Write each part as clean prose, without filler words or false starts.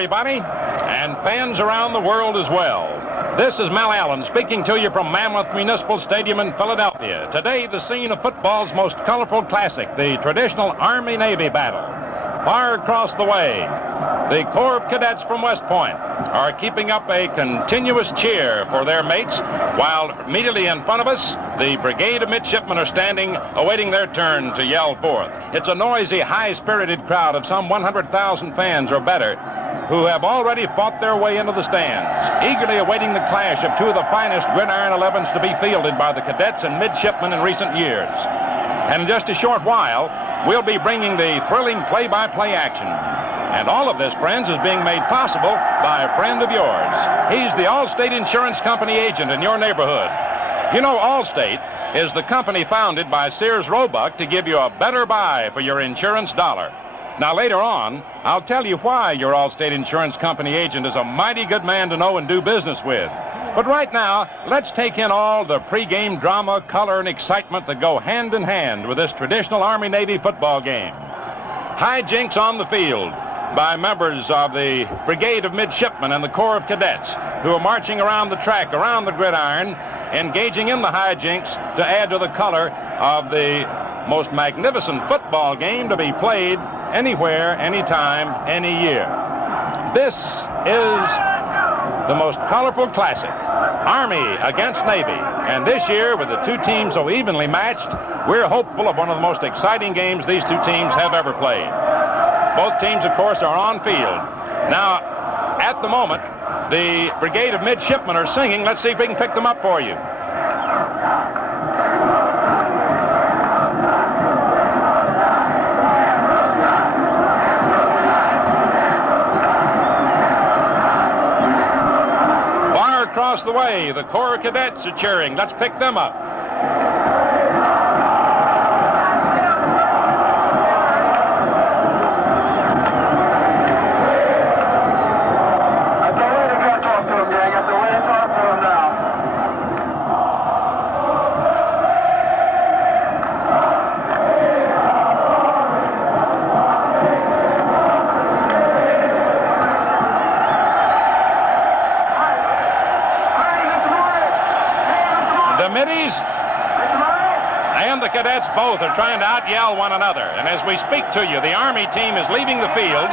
everybody, and fans around the world as well. This is Mel Allen speaking to you from Mammoth Municipal Stadium in Philadelphia. Today, the scene of football's most colorful classic, the traditional Army-Navy battle. Far across the way, the Corps of Cadets from West Point are keeping up a continuous cheer for their mates, while immediately in front of us, the Brigade of Midshipmen are standing, awaiting their turn to yell forth. It's a noisy, high-spirited crowd of some 100,000 fans or better who have already fought their way into the stands, eagerly awaiting the clash of two of the finest gridiron 11s to be fielded by the cadets and midshipmen in recent years. And in just a short while, we'll be bringing the thrilling play-by-play action. And all of this, friends, is being made possible by a friend of yours. He's the Allstate Insurance Company agent in your neighborhood. You know, Allstate is the company founded by Sears Roebuck to give you a better buy for your insurance dollar. Now, later on, I'll tell you why your Allstate Insurance Company agent is a mighty good man to know and do business with. But right now, let's take in all the pregame drama, color, and excitement that go hand in hand with this traditional Army-Navy football game. Hijinks on the field by members of the Brigade of Midshipmen and the Corps of Cadets who are marching around the track, around the gridiron, engaging in the hijinks to add to the color of the most magnificent football game to be played anywhere, anytime, any year. This is the most colorful classic, Army against Navy. And this year, with the two teams so evenly matched, we're hopeful of one of the most exciting games these two teams have ever played. Both teams, of course, are on field. Now, at the moment, the Brigade of Midshipmen are singing. Let's see if we can pick them up for you. Far across the way, the Corps of Cadets are cheering. Let's pick them up. And the cadets both are trying to out-yell one another. And as we speak to you, the Army team is leaving the field.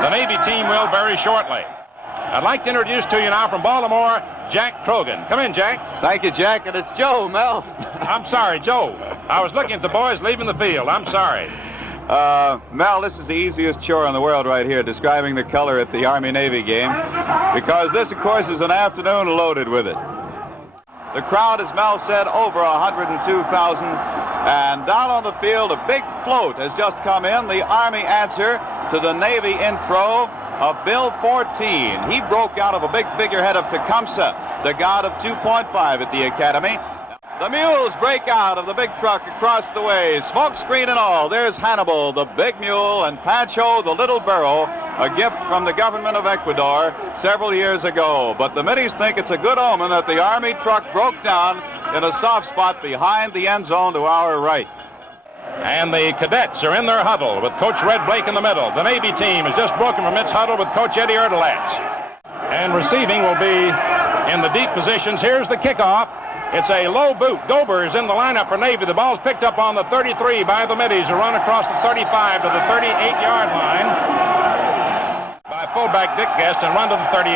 The Navy team will very shortly. I'd like to introduce to you now from Baltimore, Jack Trogan. Come in, Jack. Thank you, Jack, and it's Joe, Mel. I'm sorry, Joe. I was looking at the boys leaving the field. I'm sorry. Mel, this is the easiest chore in the world right here, describing the color at the Army-Navy game, because this, of course, is an afternoon loaded with it. The crowd, as Mel said, over 102,000. And down on the field, a big float has just come in, the Army answer to the Navy intro of Bill 14. He broke out of a big figurehead of Tecumseh, the god of 2.5 at the Academy. The mules break out of the big truck across the way, smoke screen and all. There's Hannibal, the big mule, and Pancho, the little burro, a gift from the government of Ecuador several years ago. But the middies think it's a good omen that the Army truck broke down in a soft spot behind the end zone to our right. And the cadets are in their huddle with Coach Red Blaik in the middle. The Navy team has just broken from its huddle with Coach Eddie Erdelatz. And receiving will be in the deep positions. Here's the kickoff. It's a low boot. Gober is in the lineup for Navy. The ball's picked up on the 33 by the middies, who run across the 35 to the 38-yard line by fullback Dick Guest and run to the 38.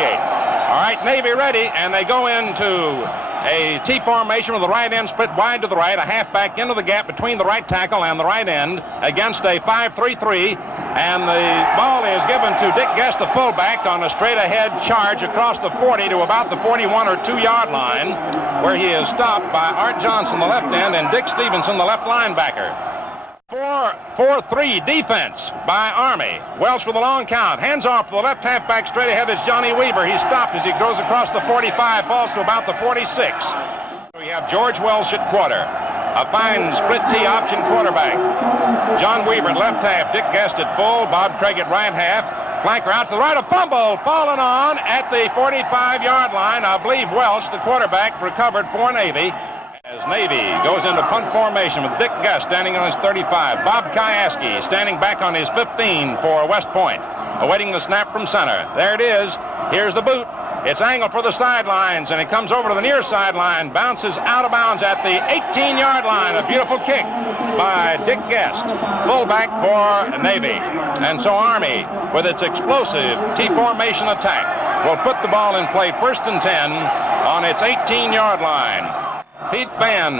All right, Navy ready, and they go into a T formation with the right end split wide to the right, a halfback into the gap between the right tackle and the right end against a 5-3-3, and the ball is given to Dick Guest, the fullback, on a straight-ahead charge across the 40 to about the 41 or 2-yard line, where he is stopped by Art Johnson, the left end, and Dick Stevenson, the left linebacker. 4-4-3 defense by Army. Welsh with a long count. Hands off to the left halfback straight ahead is Johnny Weaver. He's stopped as he goes across the 45, falls to about the 46. We have George Welsh at quarter. A fine split T option quarterback. John Weaver at left half. Dick Guest at full. Bob Craig at right half. Flanker out to the right. A fumble fallen on at the 45-yard line. I believe Welsh, the quarterback, recovered for Navy. As Navy goes into punt formation with Dick Guest standing on his 35. Bob Kyaski standing back on his 15 for West Point. awaiting the snap from center. There it is. Here's the boot. It's angled for the sidelines, and it comes over to the near sideline, bounces out of bounds at the 18-yard line. A beautiful kick by Dick Guest, fullback for Navy. And so Army, with its explosive T-formation attack, will put the ball in play 1st and 10 on its 18-yard line. Pete Van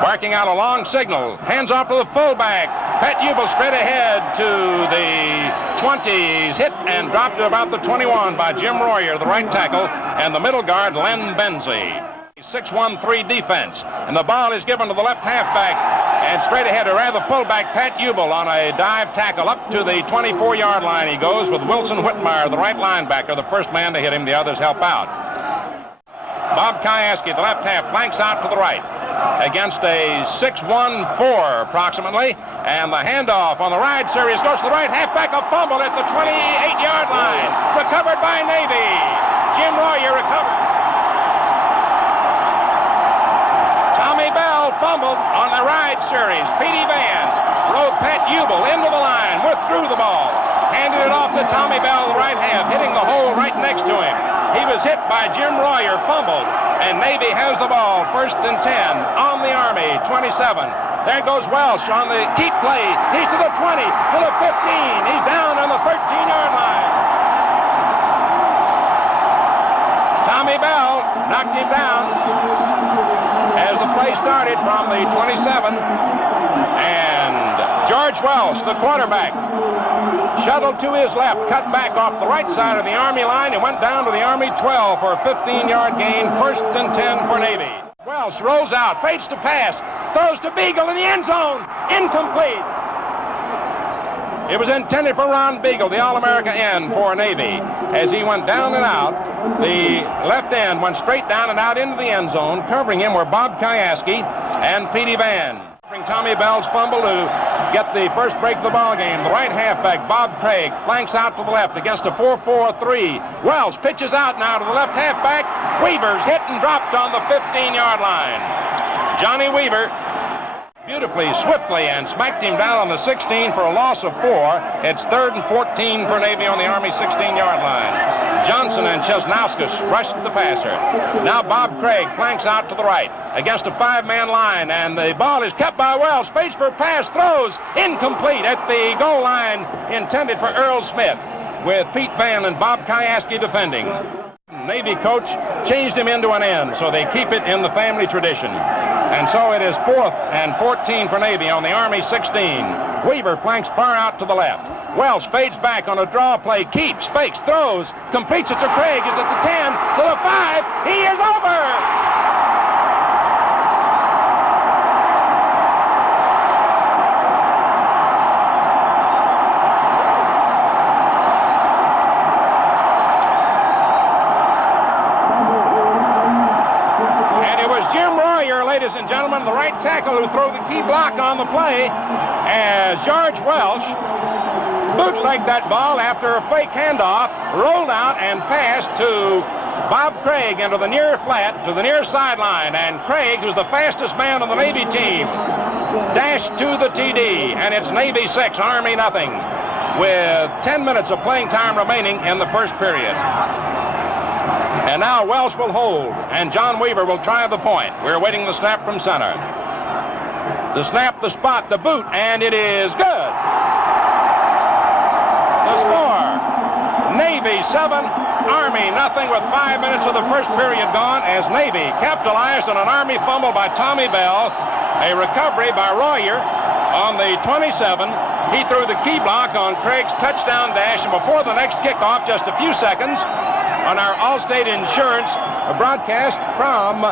barking out a long signal, hands off to the fullback. Pat Jubal straight ahead to the 20s, hit and dropped to about the 21 by Jim Royer, the right tackle, and the middle guard, Len Benzie. 6-1-3 defense, and the ball is given to the left halfback, and straight ahead, or rather fullback, Pat Jubal on a dive tackle up to the 24-yard line. He goes with Wilson Whitmire, the right linebacker, the first man to hit him. The others help out. Bob Kajewski, the left half, flanks out to the right against a 6-1-4 approximately, and the handoff on the ride series goes to the right halfback, a fumble at the 28-yard line, recovered by Navy. Jim Royer recovered. Tommy Bell fumbled on the ride series. Petey Van rode Pat Jubal into the line, withdrew the ball, handed it off to Tommy Bell, the right half, hitting the hole right next to him. He was hit by Jim Royer, fumbled, and Navy has the ball, 1st and 10 on the Army, 27. There goes Welsh on the keep play. He's to the 20, to the 15. He's down on the 13-yard line. Tommy Bell knocked him down as the play started from the 27. And George Welsh, the quarterback, shuttled to his left, cut back off the right side of the Army line, and went down to the Army 12 for a 15-yard gain, 1st and 10 for Navy. Welsh rolls out, fakes to pass, throws to Beagle in the end zone, incomplete. It was intended for Ron Beagle, the All-America end for Navy. As he went down and out, the left end went straight down and out into the end zone. Covering him were Bob Kajewski and Petey Van. Tommy Bell's fumble to get the first break of the ball game. The right halfback, Bob Craig, flanks out to the left against a 4-4-3. Welsh pitches out now to the left halfback. Weaver's hit and dropped on the 15-yard line. Johnny Weaver beautifully, swiftly, and smacked him down on the 16 for a loss of 4. It's 3rd and 14 for Navy on the Army 16-yard line. Johnson and Chesnauskas rushed the passer. Now Bob Craig flanks out to the right against a 5-man line, and the ball is kept by Wells. Face for pass, throws, incomplete at the goal line, intended for Earl Smith, with Pete Van and Bob Kajewski defending. Navy coach changed him into an end, so they keep it in the family tradition. And so it is 4th and 14 for Navy on the Army 16. Weaver flanks far out to the left. Welsh fades back on a draw play, keeps, fakes, throws, completes it to Craig, is at the 10, to the 5, he is over! And it was Jim Royer, ladies and gentlemen, the right tackle, who threw the key block on the play, as George Welsh bootlegged that ball after a fake handoff, rolled out and passed to Bob Craig into the near flat, to the near sideline. And Craig, who's the fastest man on the Navy team, dashed to the TD. And it's Navy 6, Army nothing, with 10 minutes of playing time remaining in the first period. And now Welsh will hold, and John Weaver will try the point. We're awaiting the snap from center. The snap, the spot, the boot, and it is good. The score, Navy 7, Army nothing, with 5 minutes of the first period gone, as Navy capitalized on an Army fumble by Tommy Bell, a recovery by Royer on the 27. He threw the key block on Craig's touchdown dash, and before the next kickoff, just a few seconds, on our Allstate Insurance broadcast from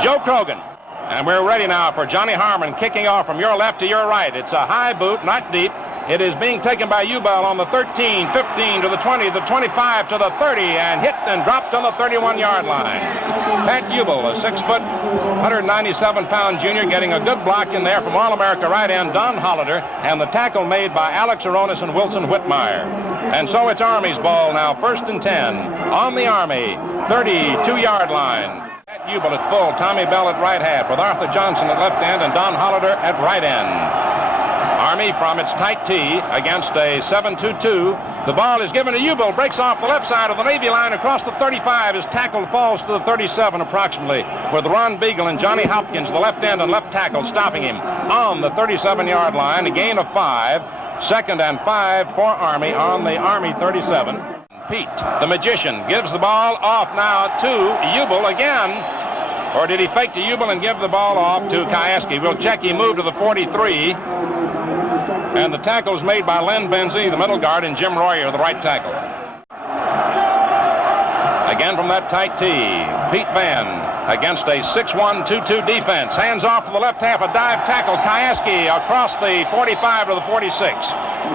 Joe Krogan. And we're ready now for Johnny Harmon kicking off from your left to your right. It's a high boot, not deep. It is being taken by Ubell on the 13, 15 to the 20, the 25 to the 30, and hit and dropped on the 31-yard line. Pat Ubell, a 6-foot, 197-pound junior, getting a good block in there from All-America right end Don Hollander, and the tackle made by Alex Aronis and Wilson Whitmire. And so it's Army's ball now, 1st and 10 on the Army 32-yard line. Pat Ubell at full, Tommy Bell at right half, with Arthur Johnson at left end and Don Hollander at right end. Army from its tight tee against a 7-2-2 The ball is given to Ubel, breaks off the left side of the Navy line across the 35. His tackle falls to the 37 approximately, with Ron Beagle and Johnny Hopkins, the left end and left tackle, stopping him on the 37-yard line. A gain of 5. 2nd and 5 for Army on the Army 37. Pete, the magician, gives the ball off now to Ubel again. Or did he fake to Ubel and give the ball off to Kieski? We'll check. He moved to the 43. And the tackle is made by Len Benzie, the middle guard, and Jim Royer, the right tackle. Again from that tight tee, Pete Van against a 6-1, 2-2 defense. Hands off to the left half, a dive tackle. Kieski across the 45 to the 46.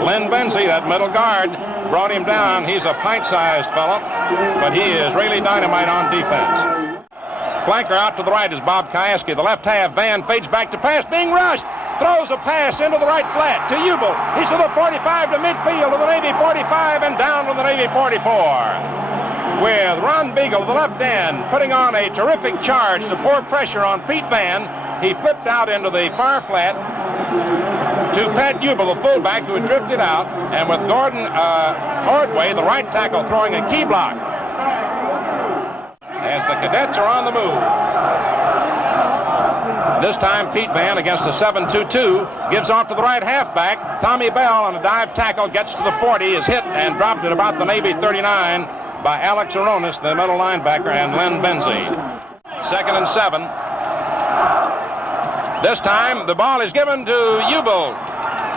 Len Benzie, that middle guard, brought him down. He's a pint-sized fellow, but he is really dynamite on defense. Flanker out to the right is Bob Kieski. The left half, Van fades back to pass, being rushed. Throws a pass into the right flat to Ubel. He's to the 45 to midfield of the Navy 45 and down to the Navy 44. With Ron Beagle, the left end, putting on a terrific charge to pour pressure on Pete Van. He flipped out into the far flat to Pat Ubel, the fullback, who had drifted out, and with Gordon Ordway, the right tackle, throwing a key block. As the cadets are on the move. This time, Pete Van against the 7-2-2 gives off to the right halfback. Tommy Bell on a dive tackle gets to the 40, is hit and dropped at about the Navy 39 by Alex Aronis, the middle linebacker, and Len Benzie. 2nd and 7. This time, the ball is given to Ubel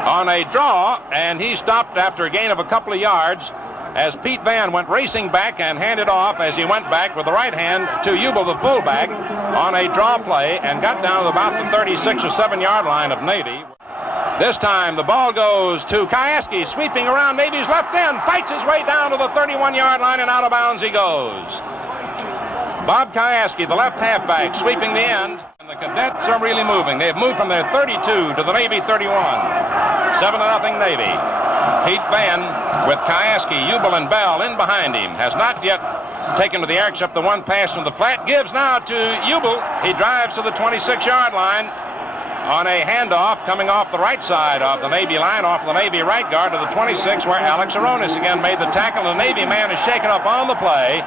on a draw, and he stopped after a gain of a couple of yards as Pete Van went racing back and handed off as he went back with the right hand to Ubel, the fullback, on a draw play and got down to about the 36 or 7-yard line of Navy. This time the ball goes to Kieski, sweeping around Navy's left end, fights his way down to the 31-yard line, and out of bounds he goes. Bob Kieski, the left halfback, sweeping the end, and the cadets are really moving. They've moved from their 32 to the Navy 31. 7-0 Navy. Pete Van with Kieski, Ubel, and Bell in behind him. Has not yet taken to the air except the one pass from the flat. Gives now to Ubel. He drives to the 26-yard line on a handoff coming off the right side of the Navy line, off the Navy right guard to the 26, where Alex Aronis again made the tackle. The Navy man is shaken up on the play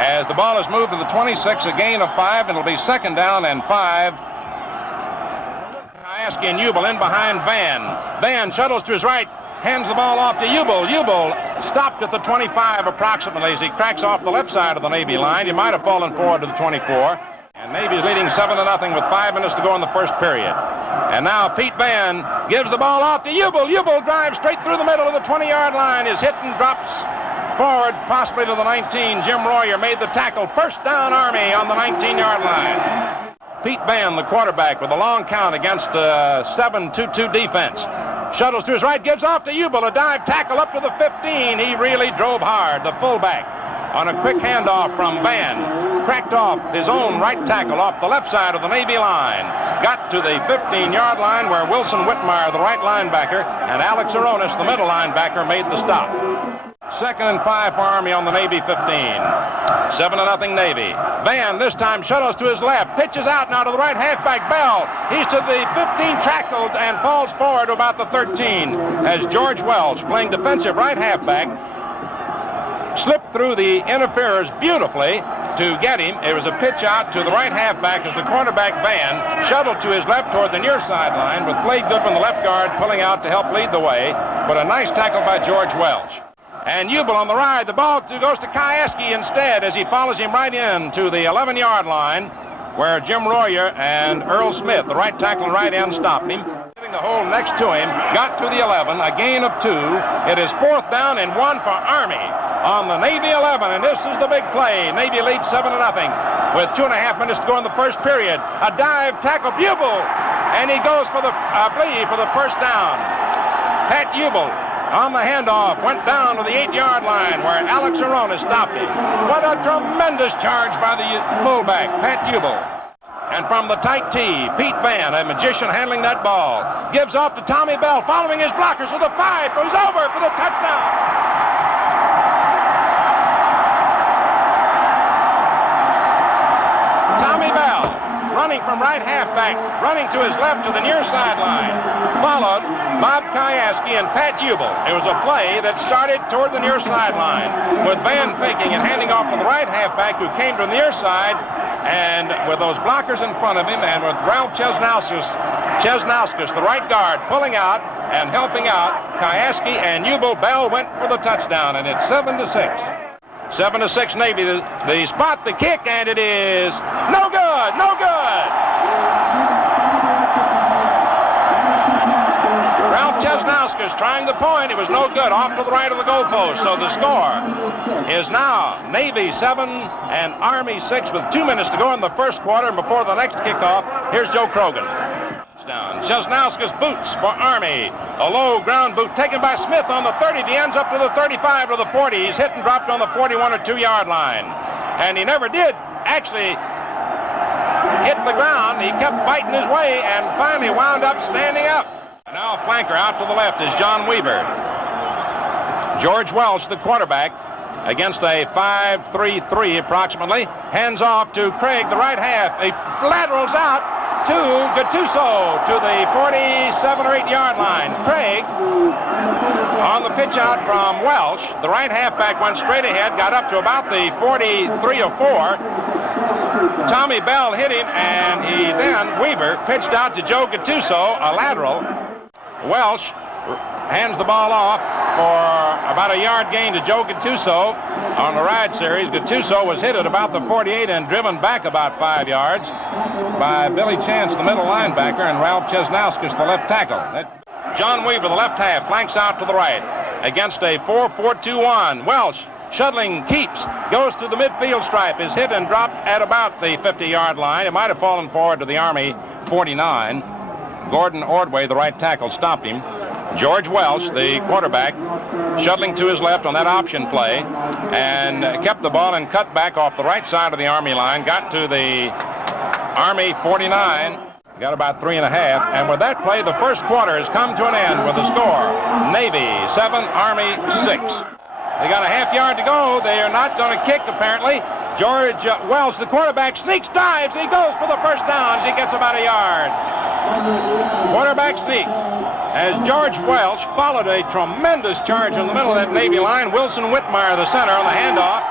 as the ball is moved to the 26, a gain of 5, and it'll be 2nd down and 5. Kieski and Ubel in behind Van. Van shuttles to his right. Hands the ball off to Ubel. Ubel stopped at the 25 approximately as he cracks off the left side of the Navy line. He might have fallen forward to the 24. And Navy's leading 7-0 with 5 minutes to go in the first period. And now Pete Van gives the ball off to Ubel. Ubel drives straight through the middle of the 20-yard line. Is hit and drops forward, possibly to the 19. Jim Royer made the tackle. First down, Army on the 19-yard line. Pete Van, the quarterback, with a long count against a 7-2-2 defense. Shuttles to his right, gives off to Ubel, a dive tackle up to the 15. He really drove hard, the fullback, on a quick handoff from Van. Cracked off his own right tackle off the left side of the Navy line. Got to the 15-yard line where Wilson Whitmire, the right linebacker, and Alex Aronis, the middle linebacker, made the stop. 2nd and 5 for Army on the Navy 15. 7-0 Navy. Van this time shuttles to his left, pitches out now to the right halfback Bell. He's to the 15, tackled and falls forward to about the 13 as George Welsh, playing defensive right halfback, slipped through the interferers beautifully to get him. It was a pitch out to the right halfback as the quarterback Van shuttled to his left toward the near sideline with Blaik Goodman, the left guard, pulling out to help lead the way. But a nice tackle by George Welsh. And Ubel on the ride. The ball goes to Kieski instead as he follows him right in to the 11-yard line where Jim Royer and Earl Smith, the right tackle and right end, stopped him. Getting the hole next to him, got to the 11, a gain of 2. It is 4th down and 1 for Army on the Navy 11, and this is the big play. Navy leads 7-0 with 2.5 minutes to go in the first period. A dive tackle, Ubel, and he goes for the plea for the first down. Pat Ubel on the handoff went down to the 8-yard line where Alex Aronis stopped him. What a tremendous charge by the fullback, Pat Ubel. And from the tight tee, Pete Van, a magician handling that ball, gives off to Tommy Bell, following his blockers with a 5, goes over for the touchdown. Tommy Bell running from right halfback, running to his left to the near sideline. Followed Bob Kajewski and Pat Hubel. It was a play that started toward the near sideline with Van faking and handing off to the right halfback who came to the near side, and with those blockers in front of him and with Ralph Chesnauskas, the right guard, pulling out and helping out Kajewski and Hubel, Bell went for the touchdown, and it's 7-6. 7-6 Navy, the spot, the kick, and it is no good, no good. Ralph Chesnauskas trying the point. It was no good, off to the right of the goalpost. So the score is now Navy 7 and Army 6 with 2 minutes to go in the first quarter. And before the next kickoff, here's Joe Krogan. Down. Chesnauskas boots for Army. A low ground boot taken by Smith on the 30. He ends up to the 35 to the 40. He's hit and dropped on the 41 or 2-yard line. And he never did actually hit the ground. He kept fighting his way and finally wound up standing up. And now a flanker out to the left is John Weaver. George Welsh, the quarterback, against a 5-3-3 approximately. Hands off to Craig, the right half. He laterals out to Gattuso to the 47 or 8-yard line. Craig, on the pitch out from Welsh, the right halfback went straight ahead, got up to about the 43 or 4. Tommy Bell hit him, and he then, Weaver, pitched out to Joe Gattuso, a lateral. Welsh hands the ball off for about a yard gain to Joe Gattuso on the ride series. Gattuso was hit at about the 48 and driven back about 5 yards by Billy Chance, the middle linebacker, and Ralph Chesnauskas, the left tackle. John Weaver, the left half, flanks out to the right against a 4-4-2-1. Welsh, shuttling, keeps, goes to the midfield stripe, is hit and dropped at about the 50-yard line. It might have fallen forward to the Army 49. Gordon Ordway, the right tackle, stopped him. George Welsh, the quarterback, shuttling to his left on that option play and kept the ball and cut back off the right side of the Army line, got to the Army 49, got about 3.5, and with that play, the first quarter has come to an end with the score, Navy 7, Army 6. They got a half yard to go. They are not going to kick, apparently. George Welsh, the quarterback, sneaks, dives. He goes for the first down as he gets about a yard. Quarterback sneak. As George Welsh followed a tremendous charge in the middle of that Navy line. Wilson Whitmire, the center, on the handoff.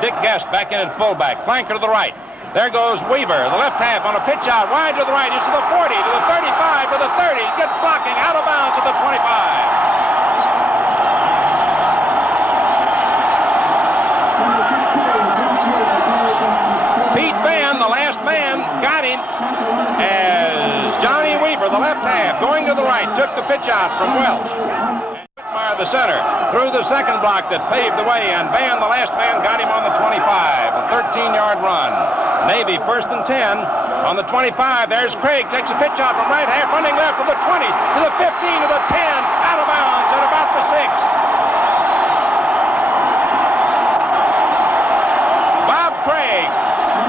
Dick Guest back in at fullback. Flanker to the right. There goes Weaver, the left half, on a pitch out wide to the right. He's to the 40, to the 35, to the 30. Gets blocking out of bounds at the 25. Pete Van, the last man, got him as Johnny Weaver, the left half, going to the right, took the pitch out from Welsh. Whitmire, the center, through the second block that paved the way, and Van, the last man, got him on the 25, a 13-yard run. Navy first and 10 on the 25. There's Craig, takes a pitch out from right half, running left to the 20, to the 15, to the 10, out of bounds at about the 6. Bob Craig,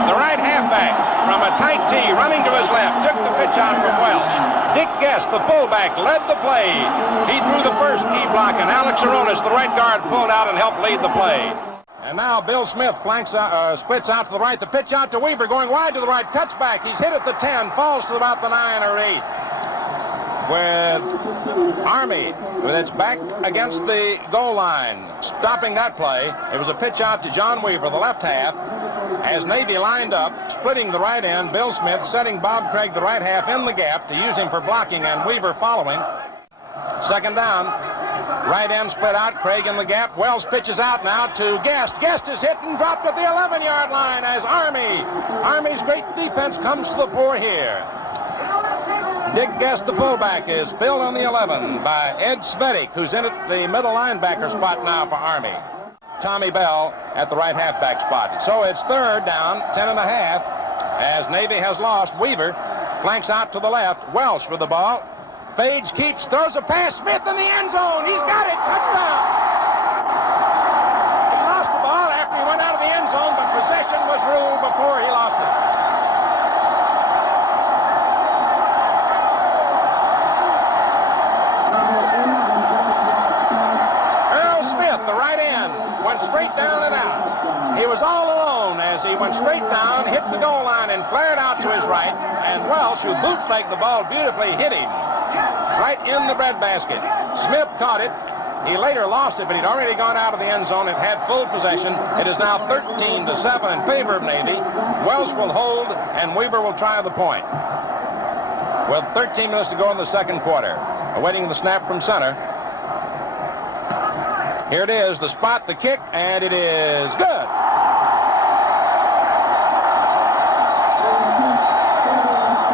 the right halfback, from a tight tee, running to his left, took the pitch out from Welsh. Dick Guest, the fullback, led the play. He threw the first key block, and Alex Aronis, the right guard, pulled out and helped lead the play. And now Bill Smith splits out to the right. The pitch out to Weaver, going wide to the right, cuts back. He's hit at the 10, falls to about the 9 or 8. With Army, with its back against the goal line, stopping that play. It was a pitch out to John Weaver, the left half. As Navy lined up, splitting the right end, Bill Smith setting Bob Craig, the right half, in the gap to use him for blocking, and Weaver following. Second down. Right end split out, Craig in the gap. Wells pitches out now to Guest. Guest is hit and dropped at the 11-yard line as Army's great defense comes to the fore here. Dick Guest, the fullback, is filled on the 11 by Ed Svedek, who's in at the middle linebacker spot now for Army. Tommy Bell at the right halfback spot. So it's third down, 10.5, as Navy has lost. Weaver flanks out to the left. Welsh with the ball. Fades, keeps, throws a pass. Smith in the end zone. He's got it. Touchdown. He lost the ball after he went out of the end zone, but possession was ruled before he lost it. Earl Smith, the right end, went straight down and out. He was all alone as he Navy went straight down, hit the goal line, and flared out to his right. And Welsh, who bootlegged the ball beautifully, hit him right in the breadbasket. Smith caught it. He later lost it, but he'd already gone out of the end zone and had full possession. It is now 13-7 in favor of Navy. Welsh will hold, and Weaver will try the point. With 13 minutes to go in the second quarter. Awaiting the snap from center. Here it is, the spot, the kick, and it is good.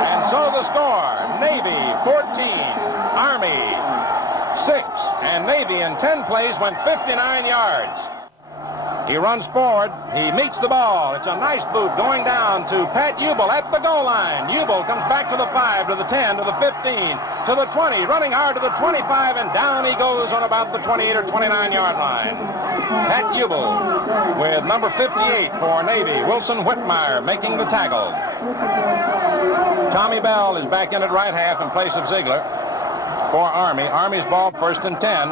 And so the score, Navy 14, Army 6, and Navy in 10 plays went 59 yards. He runs forward. He meets the ball. It's a nice boot going down to Pat Ubel at the goal line. Ubel comes back to the 5, to the 10, to the 15, to the 20, running hard to the 25, and down he goes on about the 28 or 29-yard line. Pat Ubel with number 58 for Navy, Wilson Whitmire, making the tackle. Tommy Bell is back in at right half in place of Ziegler for Army. Army's ball 1st and 10.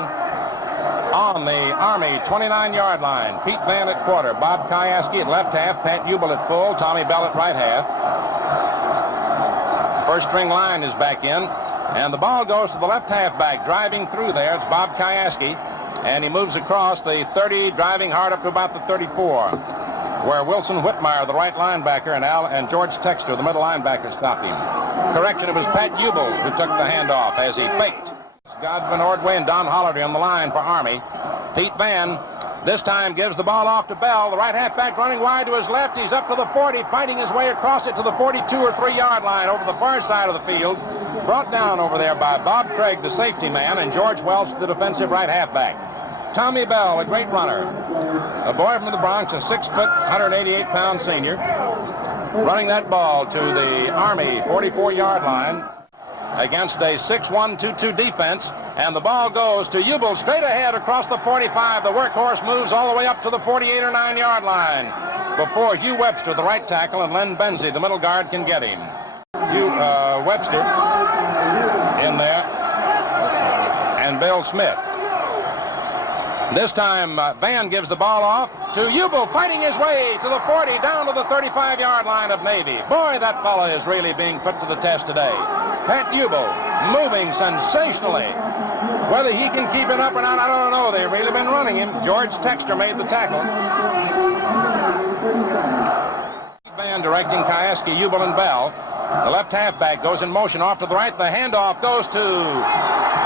On the Army 29-yard line, Pete Van at quarter, Bob Kajewski at left half, Pat Ubel at full, Tommy Bell at right half. First string line is back in, and the ball goes to the left halfback. Driving through there, it's Bob Kajewski, and he moves across the 30, driving hard up to about the 34, where Wilson Whitmire, the right linebacker, and George Texter, the middle linebacker, stopped him. Correction, it was Pat Ubel who took the handoff as he faked. Godwin Ordway and Don Holliday on the line for Army. Pete Van this time gives the ball off to Bell. The right halfback running wide to his left. He's up to the 40, fighting his way across it to the 42 or 3-yard line over the far side of the field. Brought down over there by Bob Craig, the safety man, and George Welsh, the defensive right halfback. Tommy Bell, a great runner. A boy from the Bronx, a 6-foot, 188-pound senior. Running that ball to the Army 44-yard line against a 6-1-2-2 defense, and the ball goes to Ubel straight ahead across the 45. The workhorse moves all the way up to the 48 or 9-yard line before Hugh Webster, the right tackle, and Len Benzie, the middle guard, can get him. Hugh Webster in there, and Bill Smith. This time, Van gives the ball off to Ubel, fighting his way to the 40, down to the 35-yard line of Navy. Boy, that fella is really being put to the test today. Pat Ubel moving sensationally. Whether he can keep it up or not, I don't know. They've really been running him. George Texter made the tackle. Van directing Kajewski, Ubel, and Bell. The left halfback goes in motion off to the right. The handoff goes to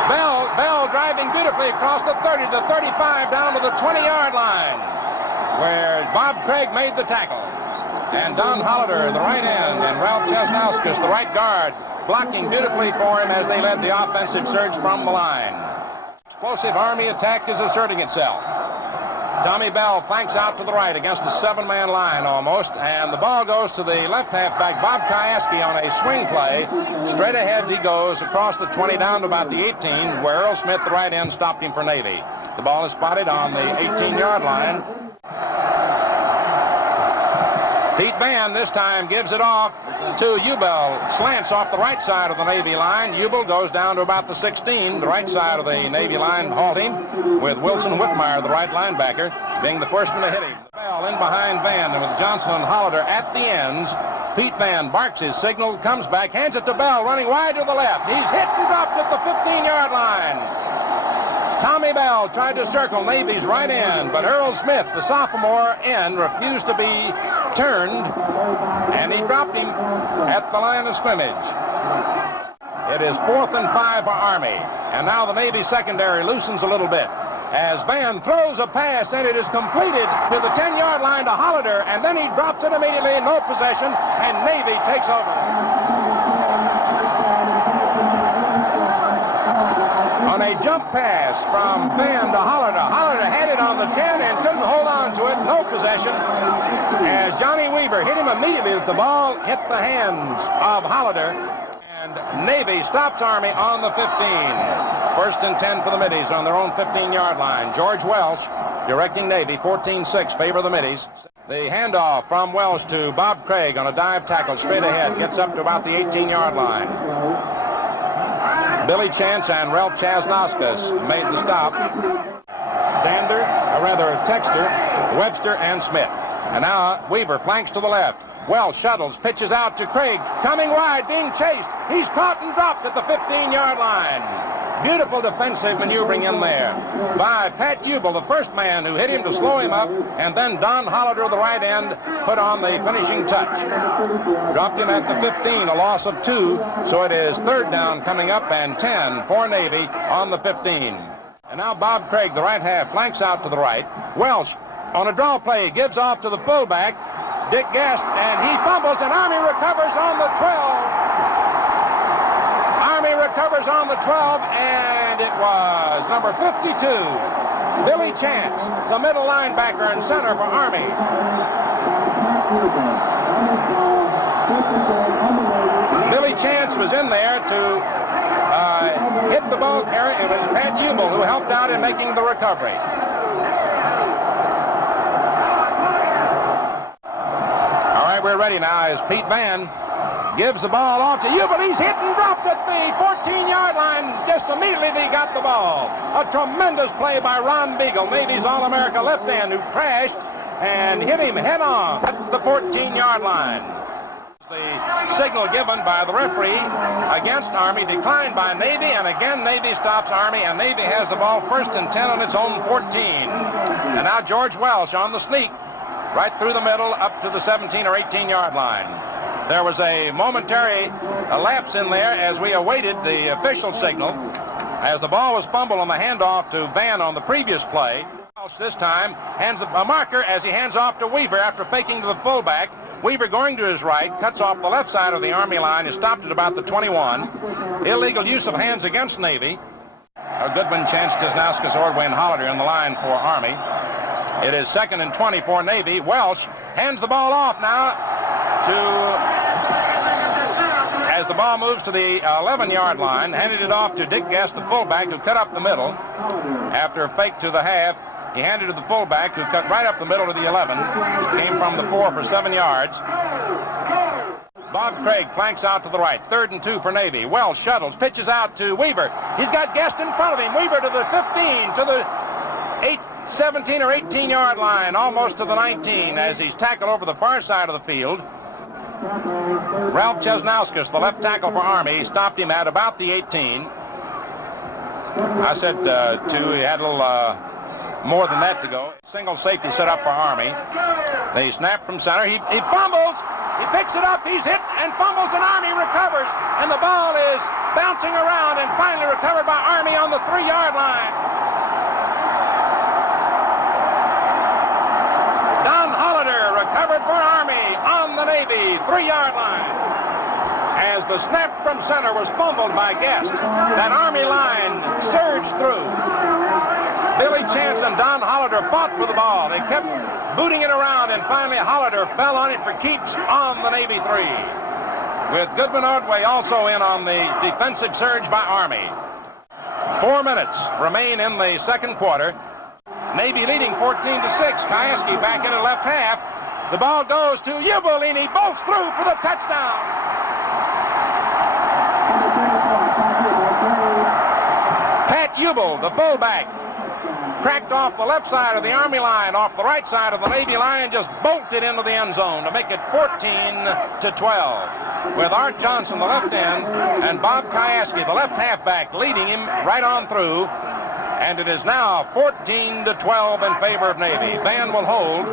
Bell. Bell driving beautifully across the 30 to the 35 down to the 20-yard line, where Bob Craig made the tackle. And Don Holliday, the right end, and Ralph Chesnauskas, the right guard, blocking beautifully for him as they led the offensive surge from the line. Explosive Army attack is asserting itself. Tommy Bell flanks out to the right against a 7-man line almost, and the ball goes to the left halfback, Bob Kajewski, on a swing play. Straight ahead he goes across the 20 down to about the 18, where Earl Smith, the right end, stopped him for Navy. The ball is spotted on the 18-yard line. Pete Van this time gives it off to Ubel. Slants off the right side of the Navy line. Ubel goes down to about the 16, the right side of the Navy line, halting, with Wilson Whitmire, the right linebacker, being the first one to hit him. Bell in behind Van, and with Johnson and Holliday at the ends. Pete Van barks his signal, comes back, hands it to Bell, running wide to the left. He's hit and dropped at the 15-yard line. Tommy Bell tried to circle Navy's right end, but Earl Smith, the sophomore end, refused to be turned, and he dropped him at the line of scrimmage. It is 4th and 5 for Army, and now the Navy secondary loosens a little bit as Van throws a pass, and it is completed to the 10-yard line to Holliday, and then he drops it immediately, no possession, and Navy takes over. On a jump pass from Van to Holliday. Holliday had it on the 10 and couldn't hold on to it. No possession. As Johnny Weaver hit him immediately as the ball hit the hands of Holliday. And Navy stops Army on the 15. 1st and 10 for the Middies on their own 15-yard line. George Welsh directing Navy, 14-6, favor the Middies. The handoff from Welsh to Bob Craig on a dive tackle straight ahead. Gets up to about the 18-yard line. Billy Chance and Ralph Chesnauskas made the stop. Texter, Webster, and Smith. And now Weaver flanks to the left. Welsh shuttles, pitches out to Craig. Coming wide, being chased. He's caught and dropped at the 15-yard line. Beautiful defensive maneuvering in there by Pat Hubel, the first man who hit him to slow him up, and then Don Hollader, the right end, put on the finishing touch. Dropped him at the 15, a loss of 2, so it is third down coming up and 10 for Navy on the 15. And now Bob Craig, the right half, flanks out to the right. Welsh on a draw play gives off to the fullback, Dick Guest, and he fumbles, and Army recovers on the 12. Army recovers on the 12, and it was number 52, Billy Chance, the middle linebacker and center for Army. Billy Chance was in there to hit the ball carrier. It was Pat Hubel who helped out in making the recovery. All right, we're ready now as Pete Van gives the ball off to Hubel. He's hit and dropped at the 14-yard line. Just immediately he got the ball. A tremendous play by Ron Beagle, Navy's All-America left end, who crashed and hit him head-on at the 14-yard line. The signal given by the referee against Army declined by Navy, and again Navy stops Army, and Navy has the ball first and 10 on its own 14. And now George Welsh on the sneak, right through the middle up to the 17 or 18-yard line. There was a momentary lapse in there as we awaited the official signal as the ball was fumbled on the handoff to Van on the previous play. Welsh this time hands a marker as he hands off to Weaver after faking to the fullback. Weaver going to his right, cuts off the left side of the Army line, is stopped at about the 21. Illegal use of hands against Navy. Goodman, Chance, Jesnauskas, Ordway, and Hollader in the line for Army. It is 2nd and 20 for Navy. Welsh hands the ball off now as the ball moves to the 11-yard line, handed it off to Dick Guest, the fullback, who cut up the middle. After a fake to the half, he handed it to the fullback, who cut right up the middle to the 11. Came from the 4 for 7 yards. Bob Craig flanks out to the right. 3rd and 2 for Navy. Welsh shuttles, pitches out to Weaver. He's got Guest in front of him. Weaver to the 15, to the 17 or 18-yard line, almost to the 19, as he's tackled over the far side of the field. Ralph Jesnauskas, the left tackle for Army, stopped him at about the 18. I said he had a little more than that to go. Single safety set up for Army. They snap from center. He fumbles. He picks it up. He's hit and fumbles, and Army recovers. And the ball is bouncing around and finally recovered by Army on the 3-yard line. Don Hollader recovered for Army on the Navy 3-yard line. As the snap from center was fumbled by Guest, that Army line surged through. Billy Chance and Don Hollader fought for the ball. They kept booting it around, and finally Hollader fell on it for keeps on the Navy 3. With Goodman Ordway also in on the defensive surge by Army. 4 minutes remain in the second quarter. Navy leading 14-6. Kajewski back in the left half. The ball goes to Hubel, and he bolts through for the touchdown. Pat Hubel, the fullback, cracked off the left side of the Army line, off the right side of the Navy line, just bolted into the end zone to make it 14-12. With Art Johnson, the left end, and Bob Kajewski, the left halfback, leading him right on through. And it is now 14-12 in favor of Navy. Van will hold.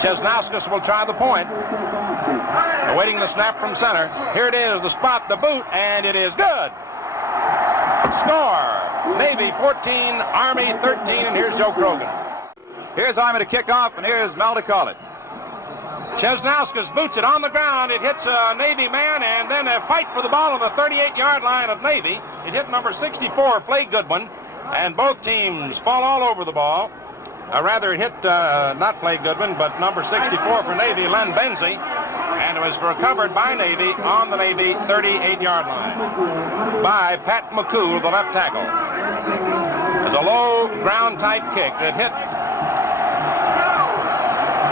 Jesnauskas will try the point. Awaiting the snap from center. Here it is, the spot, the boot, and it is good. Score. Navy 14, Army 13, and here's Joe Krogan. Here's Army to kick off, and here's Mel to call it. Jesnauskas boots it on the ground. It hits a Navy man, and then a fight for the ball on the 38-yard line of Navy. It hit number 64, Blaik Goodwin, and both teams fall all over the ball. Rather, it hit not Blaik Goodwin, but number 64 for Navy, Len Benzie, and it was recovered by Navy on the Navy 38-yard line by Pat McCool, the left tackle. It was a low ground-type kick that hit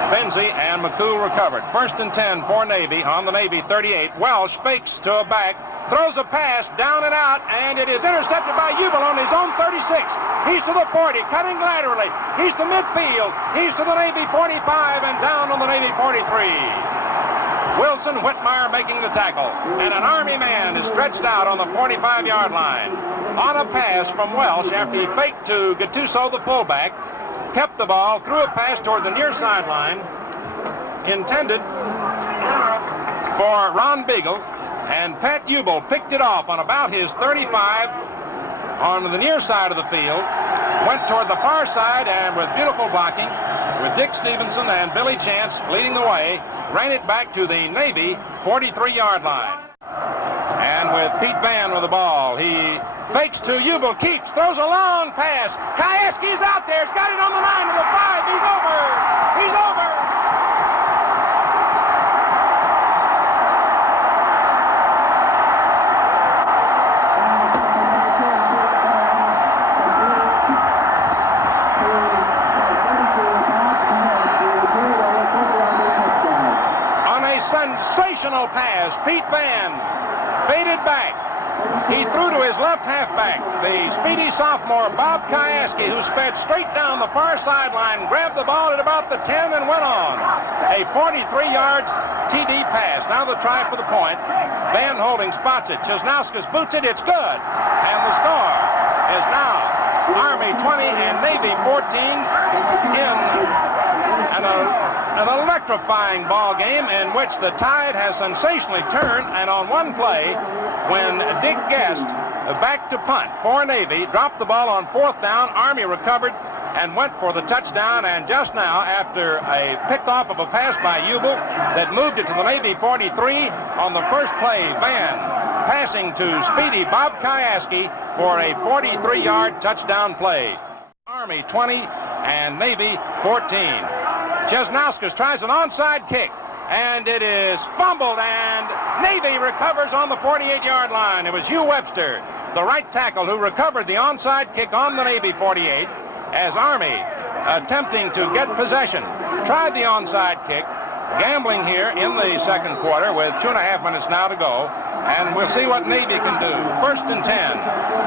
Benzie, and McCool recovered. 1st and 10 for Navy on the Navy 38. Welsh fakes to a back, throws a pass down and out, and it is intercepted by Hubel on his own 36. He's to the 40, cutting laterally. He's to midfield. He's to the Navy 45 and down on the Navy 43. Wilson Whitmire making the tackle, and an Army man is stretched out on the 45-yard line. On a pass from Welsh after he faked to Gattuso, the fullback, kept the ball, threw a pass toward the near sideline, intended for Ron Beagle, and Pat Ubel picked it off on about his 35 on the near side of the field, went toward the far side, and with beautiful blocking, with Dick Stevenson and Billy Chance leading the way, ran it back to the Navy 43-yard line. And with Pete Van with the ball, he fakes to Ubel, keeps, throws a long pass. Kayeski's out there. He's got it on the 9 to the 5. He's over. He's over. Sensational pass. Pete Van faded back. He threw to his left halfback, the speedy sophomore Bob Kayeski, who sped straight down the far sideline, grabbed the ball at about the 10 and went on. A 43 yards TD pass. Now the try for the point. Van Holding spots it. Chesnauskas boots it. It's good. And the score is now Army 20 and Navy 14 in an electrifying ball game in which the tide has sensationally turned, and on one play when Dick Guest, back to punt for Navy, dropped the ball on 4th down, Army recovered and went for the touchdown, and just now after a pick off of a pass by Ubel that moved it to the Navy 43 on the first play, Van passing to speedy Bob Kayeski for a 43-yard touchdown play. Army 20 and Navy 14. Chesnauskas tries an onside kick, and it is fumbled, and Navy recovers on the 48-yard line. It was Hugh Webster, the right tackle, who recovered the onside kick on the Navy 48 as Army, attempting to get possession, tried the onside kick, gambling here in the second quarter with 2.5 minutes now to go, and we'll see what Navy can do. 1st and 10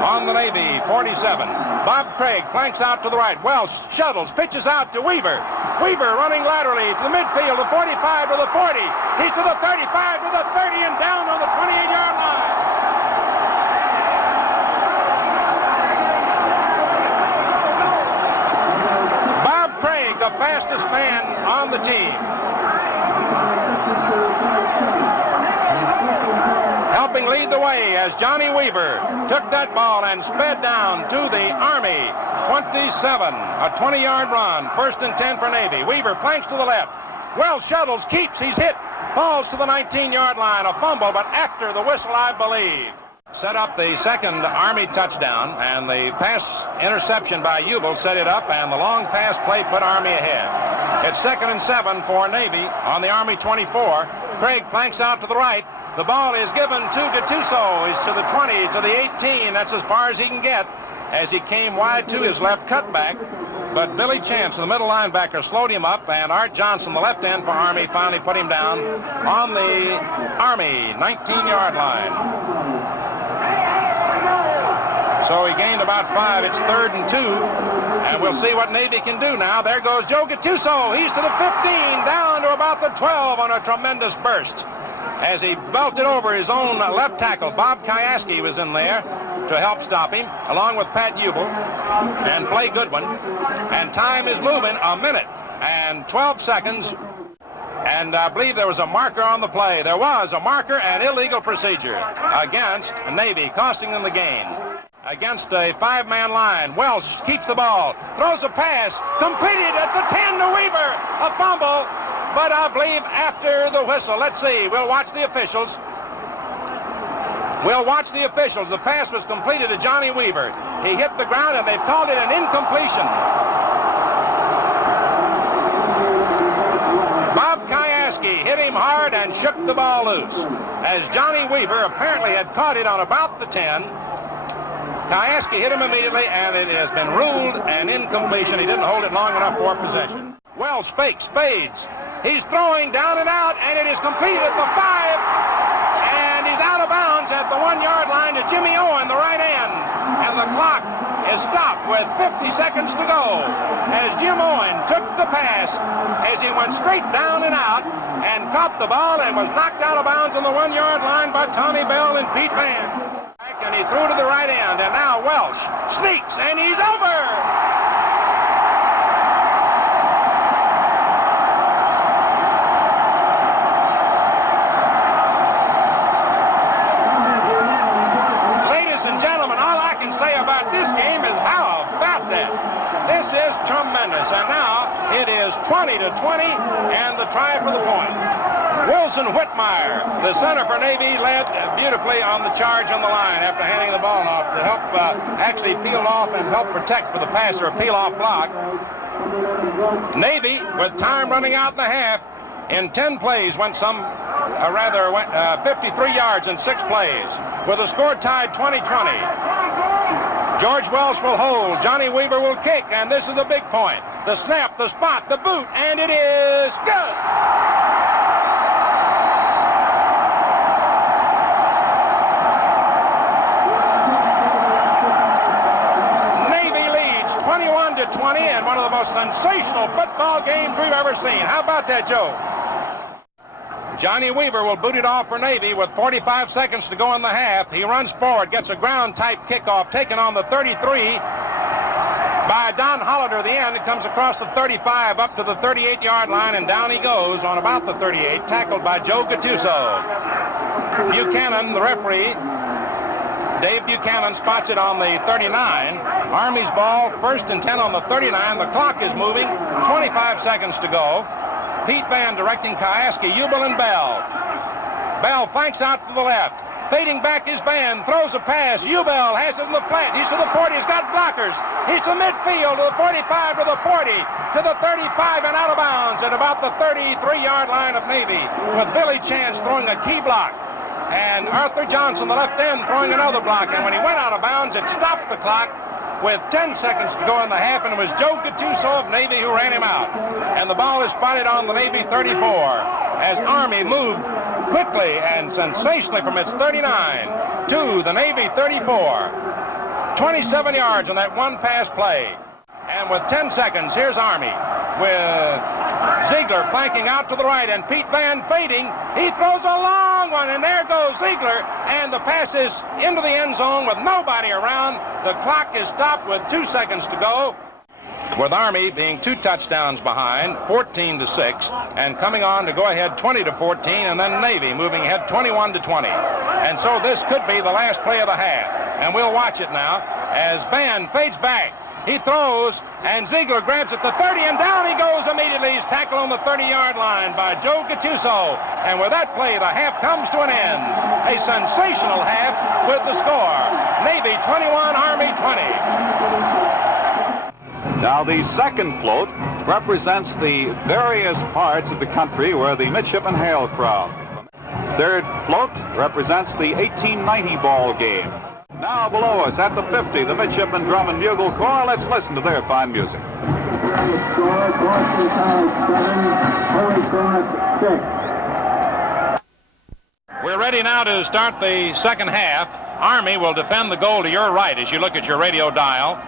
on the Navy 47. Bob Craig flanks out to the right. Welsh shuttles, pitches out to Weaver. Weaver running laterally to the midfield, the 45 to the 40. He's to the 35 to the 30 and down on the 28-yard line. Bob Craig, the fastest man on the team. Helping lead the way as Johnny Weaver took that ball and sped down to the Army 27, a 20-yard run, 1st and 10 for Navy. Weaver flanks to the left. Welsh shuttles, keeps, he's hit, falls to the 19-yard line, a fumble, but after the whistle, I believe. Set up the second Army touchdown, and the pass interception by Ubel set it up, and the long pass play put Army ahead. It's 2nd and 7 for Navy on the Army 24. Craig flanks out to the right. The ball is given to Gattuso. He's to the 20, to the 18. That's as far as he can get as he came wide to his left cutback. But Billy Chance, the middle linebacker, slowed him up, and Art Johnson, the left end for Army, finally put him down on the Army 19-yard line. So he gained about 5. It's 3rd and 2, and we'll see what Navy can do now. There goes Joe Gattuso. He's to the 15, down to about the 12 on a tremendous burst. As he belted over his own left tackle, Bob Kayeski was in there to help stop him, along with Pat Ubel and Blaik Goodwin. And time is moving, 1 minute and 12 seconds. And I believe there was a marker on the play. There was a marker and illegal procedure against Navy, costing them the game. Against a 5-man line, Welsh keeps the ball, throws a pass, completed at the 10 to Weaver, a fumble. But I believe after the whistle, let's see, we'll watch the officials. The pass was completed to Johnny Weaver. He hit the ground, and they've called it an incompletion. Bob Kayeski hit him hard and shook the ball loose. As Johnny Weaver apparently had caught it on about the 10, Kayeski hit him immediately, and it has been ruled an incompletion. He didn't hold it long enough for possession. Welsh fakes, fades. He's throwing down and out, and it is completed at the 5, and he's out of bounds at the 1-yard line to Jimmy Owen, the right end. And the clock is stopped with 50 seconds to go as Jim Owen took the pass as he went straight down and out and caught the ball and was knocked out of bounds on the 1-yard line by Tommy Bell and Pete Van. And he threw to the right end, and now Welsh sneaks, and he's over! This is tremendous, and now it is 20-20, and the try for the point. Wilson Whitmire, the center for Navy, led beautifully on the charge on the line after handing the ball off to help actually peel off and help protect for the passer, a peel-off block. Navy, with time running out in the half, in 10 plays went 53 yards in 6 plays, with the score tied 20-20. George Welsh will hold. Johnny Weaver will kick, and this is a big point. The snap, the spot, the boot, and it is good. Navy leads 21-20 in one of the most sensational football games we've ever seen. How about that, Joe? Johnny Weaver will boot it off for Navy with 45 seconds to go in the half. He runs forward, gets a ground-type kickoff taken on the 33 by Don Hollander at the end. It comes across the 35 up to the 38-yard line, and down he goes on about the 38, tackled by Joe Gattuso. Buchanan, the referee, Dave Buchanan, spots it on the 39. Army's ball, 1st and 10 on the 39. The clock is moving, 25 seconds to go. Pete Van directing Kieski, Ubel, and Bell. Bell flanks out to the left. Fading back is Van, throws a pass. Ubel has it in the flat. He's to the 40. He's got blockers. He's to midfield, to the 45, to the 40, to the 35, and out of bounds at about the 33-yard line of Navy, with Billy Chance throwing a key block. And Arthur Johnson, the left end, throwing another block. And when he went out of bounds, it stopped the clock with 10 seconds to go in the half, and it was Joe Gattuso of Navy who ran him out. And the ball is spotted on the Navy 34 as Army moved quickly and sensationally from its 39 to the Navy 34. 27 yards on that one pass play. And with 10 seconds, here's Army with Ziegler flanking out to the right, and Pete Van fading. He throws a long one, and there goes Ziegler, and the pass is into the end zone with nobody around. The clock is stopped with 2 seconds to go, with Army being 2 touchdowns behind, 14-6, and coming on to go ahead 20-14, and then Navy moving ahead 21-20. And so this could be the last play of the half, and we'll watch it now as Van fades back. He throws, and Ziegler grabs at the 30, and down he goes immediately. He's tackled on the 30-yard line by Joe Gattuso. And with that play, the half comes to an end. A sensational half with the score. Navy 21, Army 20. Now, the second float represents the various parts of the country where the Midshipmen hail from. Third float represents the 1890 ball game. Now below us at the 50, the Midshipmen Drum and Bugle Corps. Let's listen to their fine music. We're ready now to start the second half. Army will defend the goal to your right as you look at your radio dial.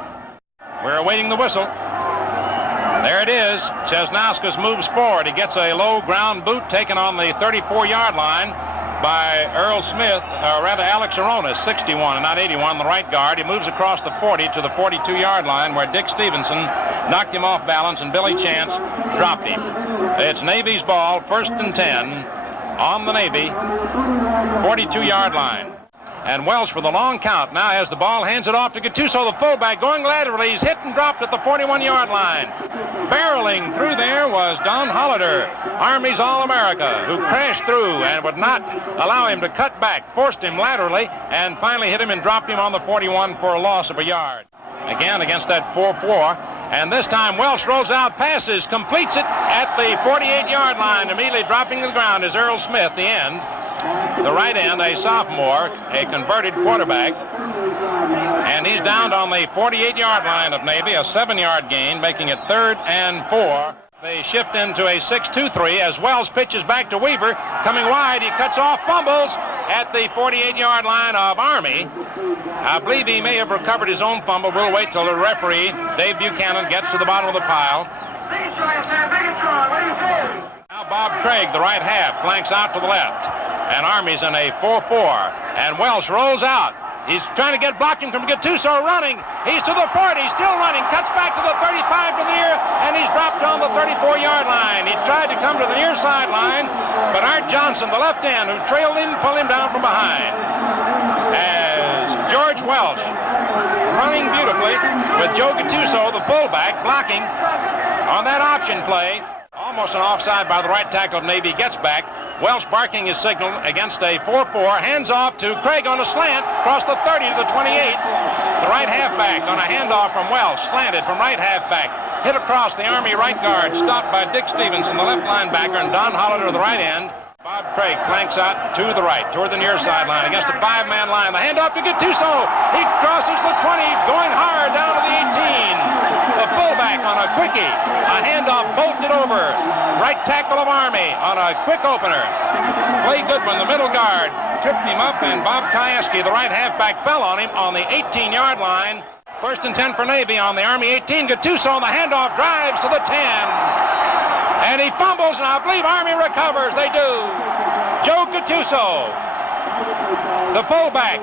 We're awaiting the whistle. There it is. Chesnauskas moves forward. He gets a low ground boot taken on the 34-yard line by Earl Smith, Alex Aronis, 61 and not 81, the right guard. He moves across the 40 to the 42-yard line where Dick Stevenson knocked him off balance and Billy Chance dropped him. It's Navy's ball, 1st and 10 on the Navy 42-yard line. And Welsh with a long count now has the ball, hands it off to Gattuso, the fullback, going laterally. He's hit and dropped at the 41-yard line. Barreling through there was Don Hollander, Army's All-America, who crashed through and would not allow him to cut back, forced him laterally, and finally hit him and dropped him on the 41 for a loss of a yard. Again against that 4-4. And this time Welsh rolls out, passes, completes it at the 48-yard line, immediately dropping to the ground is Earl Smith, the end. The right end, a sophomore, a converted quarterback, and he's downed on the 48-yard line of Navy, a 7-yard gain, making it 3rd and 4. They shift into a 6-2-3 as Wells pitches back to Weaver, coming wide. He cuts off, fumbles, at the 48-yard line of Army. I believe he may have recovered his own fumble. We'll wait till the referee, Dave Buchanan, gets to the bottom of the pile. Now Bob Craig, the right half, flanks out to the left. And Army's in a 4-4. And Welsh rolls out. He's trying to get blocking from Gattuso, running. He's to the 40, still running. Cuts back to the 35 to the near, and he's dropped on the 34-yard line. He tried to come to the near sideline, but Art Johnson, the left end, who trailed him, pulled him down from behind. As George Welsh, running beautifully with Joe Gattuso, the fullback, blocking on that option play. Almost an offside by the right tackle of Navy, gets back. Welsh barking his signal against a 4-4. Hands off to Craig on a slant, across the 30 to the 28. The right halfback on a handoff from Welsh, slanted from right halfback. Hit across the Army right guard, stopped by Dick Stevenson, the left linebacker, and Don Hollander, the right end. Bob Craig flanks out to the right, toward the near sideline, against a 5-man line. The handoff to Gattuso. He crosses the 20, going hard down to the 18. The fullback on a quickie. A handoff bolted over. Right tackle of Army on a quick opener. Clay Goodwin, the middle guard, tripped him up, and Bob Kieski, the right halfback, fell on him on the 18-yard line. 1st and 10 for Navy on the Army 18. Gattuso on the handoff, drives to the 10. And he fumbles, and I believe Army recovers. They do. Joe Gattuso, the fullback,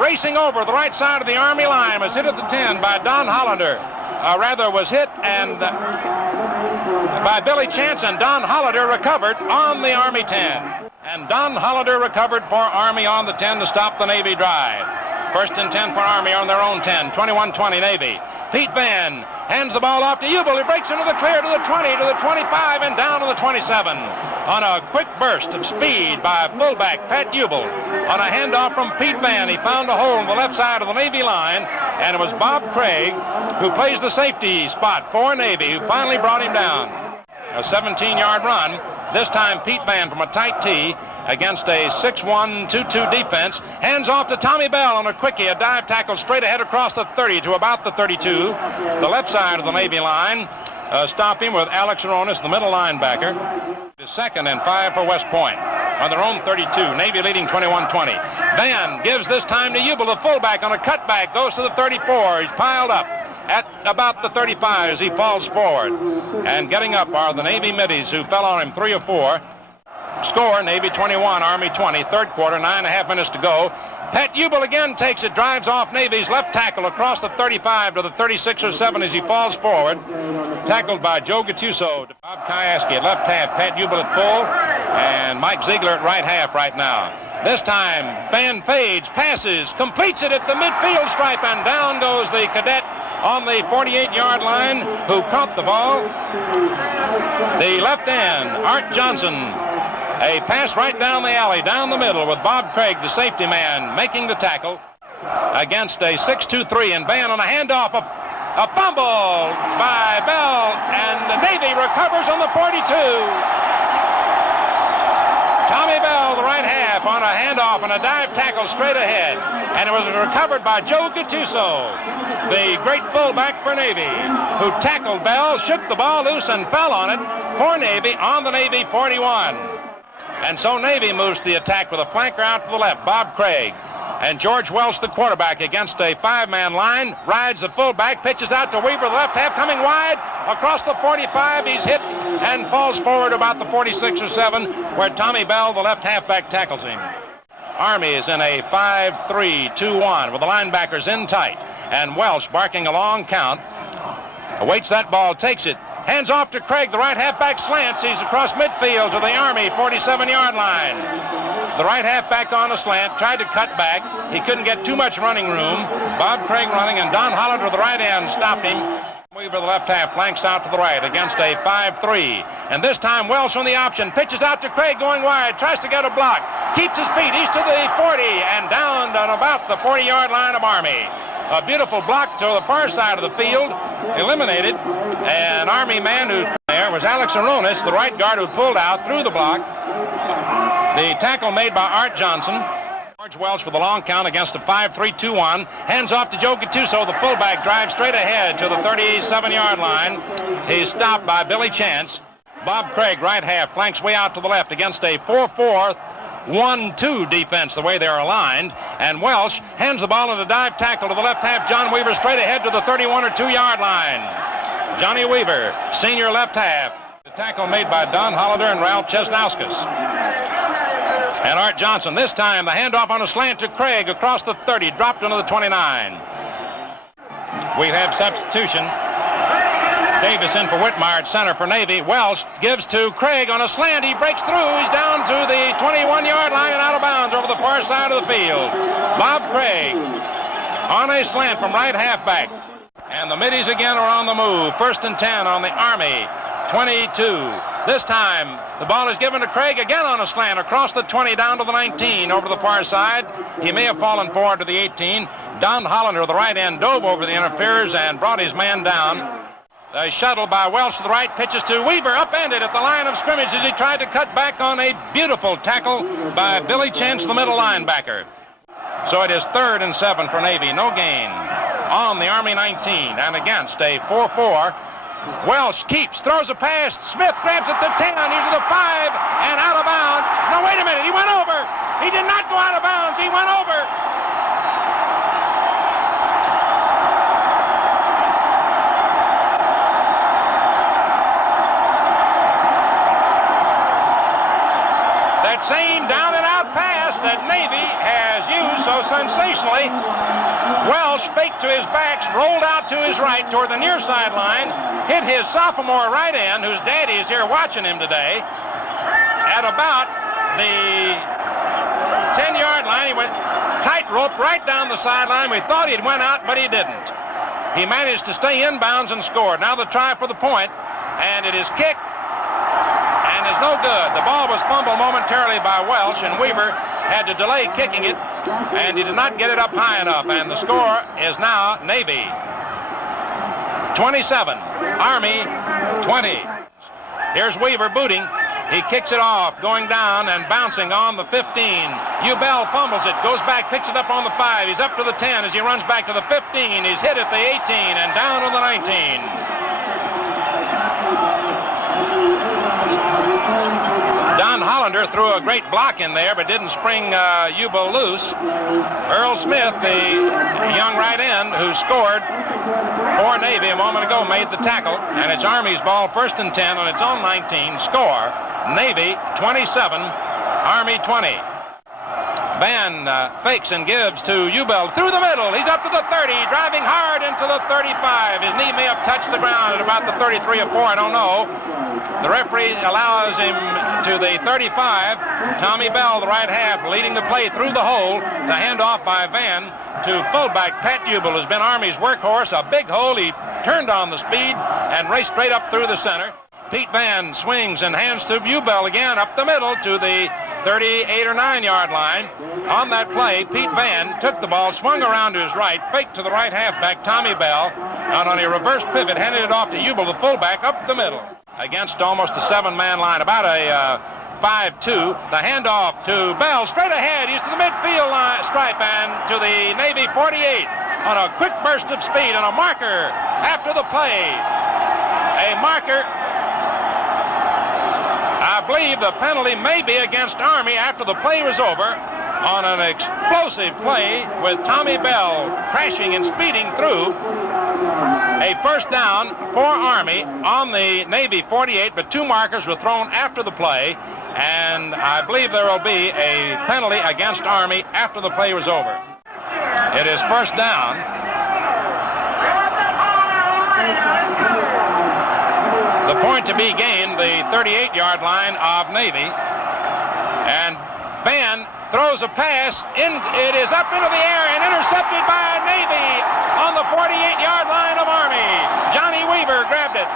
racing over the right side of the Army line, was hit at the 10 by Don Hollander. Was hit and by Billy Chance, and Don Hollander recovered on the Army 10. And Don Hollander recovered for Army on the 10 to stop the Navy drive. 1st and 10 for Army on their own 10. 21-20 Navy. Pete Van hands the ball off to Ubel. He breaks into the clear to the 20, to the 25, and down to the 27. On a quick burst of speed by fullback Pat Ubel. On a handoff from Pete Van, he found a hole on the left side of the Navy line, and it was Bob Craig, who plays the safety spot for Navy, who finally brought him down. A 17-yard run. This time Pete Van from a tight tee against a 6-1, 2-2 defense. Hands off to Tommy Bell on a quickie, a dive tackle straight ahead across the 30 to about the 32. The left side of the Navy line. Stop him with Alex Aronis, the middle linebacker. The 2nd and 5 for West Point on their own 32. Navy leading 21-20. Van gives this time to Ubel, the fullback, on a cutback. Goes to the 34. He's piled up at about the 35 as he falls forward. And getting up are the Navy middies, who fell on him 3 or 4. Score, Navy 21, Army 20. 3rd quarter, 9.5 minutes to go. Pat Ubel again takes it, drives off Navy's left tackle across the 35 to the 36 or 7 as he falls forward. Tackled by Joe Gattuso. Bob Kieski at left half, Pat Ubel at full, and Mike Ziegler at right half right now. This time, Van fades, passes, completes it at the midfield stripe, and down goes the cadet on the 48-yard line, who caught the ball. The left end, Art Johnson. A pass right down the alley, down the middle, with Bob Craig, the safety man, making the tackle against a 6-2-3, and Van on a handoff, a fumble by Bell, and the Navy recovers on the 42. Tommy Bell, the right half, on a handoff and a dive tackle straight ahead, and it was recovered by Joe Gattuso, the great fullback for Navy, who tackled Bell, shook the ball loose, and fell on it for Navy on the Navy 41. And so Navy moves to the attack with a flanker out to the left, Bob Craig. And George Welsh, the quarterback, against a 5-man line, rides the fullback, pitches out to Weaver, the left half, coming wide. Across the 45, he's hit and falls forward about the 46 or 7, where Tommy Bell, the left halfback, tackles him. Army is in a 5-3-2-1 with the linebackers in tight. And Welsh, barking a long count, awaits that ball, takes it. Hands off to Craig, the right halfback slants. He's across midfield to the Army 47-yard line. The right halfback on a slant, tried to cut back. He couldn't get too much running room. Bob Craig running, and Don Hollander, the right end, stopped him. Weaver, the left half, flanks out to the right against a 5-3. And this time Welsh on the option, pitches out to Craig going wide, tries to get a block, keeps his feet, he's to the 40, and down on about the 40-yard line of Army. A beautiful block to the far side of the field, eliminated. An Army man who there was Alex Aronis, the right guard, who pulled out through the block. The tackle made by Art Johnson. George Welsh with a long count against a 5-3-2-1. Hands off to Joe Gattuso. The fullback drives straight ahead to the 37-yard line. He's stopped by Billy Chance. Bob Craig, right half, flanks way out to the left against a 4-4 1-2 defense the way they're aligned. And Welsh hands the ball in a dive tackle to the left half. John Weaver straight ahead to the 31 or 2-yard line. Johnny Weaver, senior left half. The tackle made by Don Hollander and Ralph Chesnauskas. And Art Johnson, this time the handoff on a slant to Craig across the 30, dropped into the 29. We have substitution. Davis in for Whitmire at center for Navy. Welsh gives to Craig on a slant. He breaks through. He's down to the 21-yard line and out of bounds over the far side of the field. Bob Craig on a slant from right halfback. And the Middies again are on the move. 1st and 10 on the Army 22. This time the ball is given to Craig again on a slant across the 20 down to the 19 over the far side. He may have fallen forward to the 18. Don Hollander, the right end, dove over the interferers and brought his man down. The shuttle by Welsh to the right, pitches to Weaver, upended at the line of scrimmage as he tried to cut back on a beautiful tackle by Billy Chance, the middle linebacker. So it is 3rd and 7 for Navy. No gain on the Army 19 and against a 4-4. Welsh keeps, throws a pass. Smith grabs at the 10. He's at the 5 and out of bounds. No, wait a minute. He went over. He did not go out of bounds. He went over. That same down and out pass that Navy has used so sensationally. Welsh faked to his backs, rolled out to his right toward the near sideline, hit his sophomore right end, whose daddy is here watching him today, at about the 10-yard line. He went tightrope right down the sideline. We thought he'd went out, but he didn't. He managed to stay inbounds and scored. Now the try for the point, and it is kicked, and is no good. The ball was fumbled momentarily by Welsh, and Weaver had to delay kicking it, and he did not get it up high enough, and the score is now Navy 27, Army 20. Here's Weaver booting. He kicks it off, going down and bouncing on the 15. Ubell fumbles it, goes back, picks it up on the 5. He's up to the 10 as he runs back to the 15. He's hit at the 18 and down to the 19. Don Hollander threw a great block in there, but didn't spring Ubell loose. Earl Smith, the young right end who scored for Navy a moment ago, made the tackle, and it's Army's ball, 1st and 10 on its own 19. Score, Navy 27, Army 20. Van fakes and gives to Ubell through the middle. He's up to the 30, driving hard into the 35. His knee may have touched the ground at about the 33 or 4, I don't know. The referee allows him to the 35. Tommy Bell, the right half, leading the play through the hole. The handoff by Van to fullback Pat Ubell has been Army's workhorse. A big hole. He turned on the speed and raced straight up through the center. Pete Van swings and hands to Ubell again up the middle to the 38 or 9-yard line. On that play, Pete Van took the ball, swung around to his right, faked to the right halfback, Tommy Bell, and on a reverse pivot, handed it off to Ubell, the fullback, up the middle. Against almost a 7-man line, about a 5-2. The handoff to Bell, straight ahead. He's to the midfield line, stripe, and to the Navy 48 on a quick burst of speed and a marker after the play. A marker. I believe the penalty may be against Army after the play was over on an explosive play with Tommy Bell crashing and speeding through. A 1st down for Army on the Navy 48, but 2 markers were thrown after the play, and I believe there will be a penalty against Army after the play was over. It is 1st down. The point to be gained, the 38-yard line of Navy, and Van throws a pass, it is up into the air and intercepted by Navy on the 48-yard line of Army. Johnny Weaver grabbed it.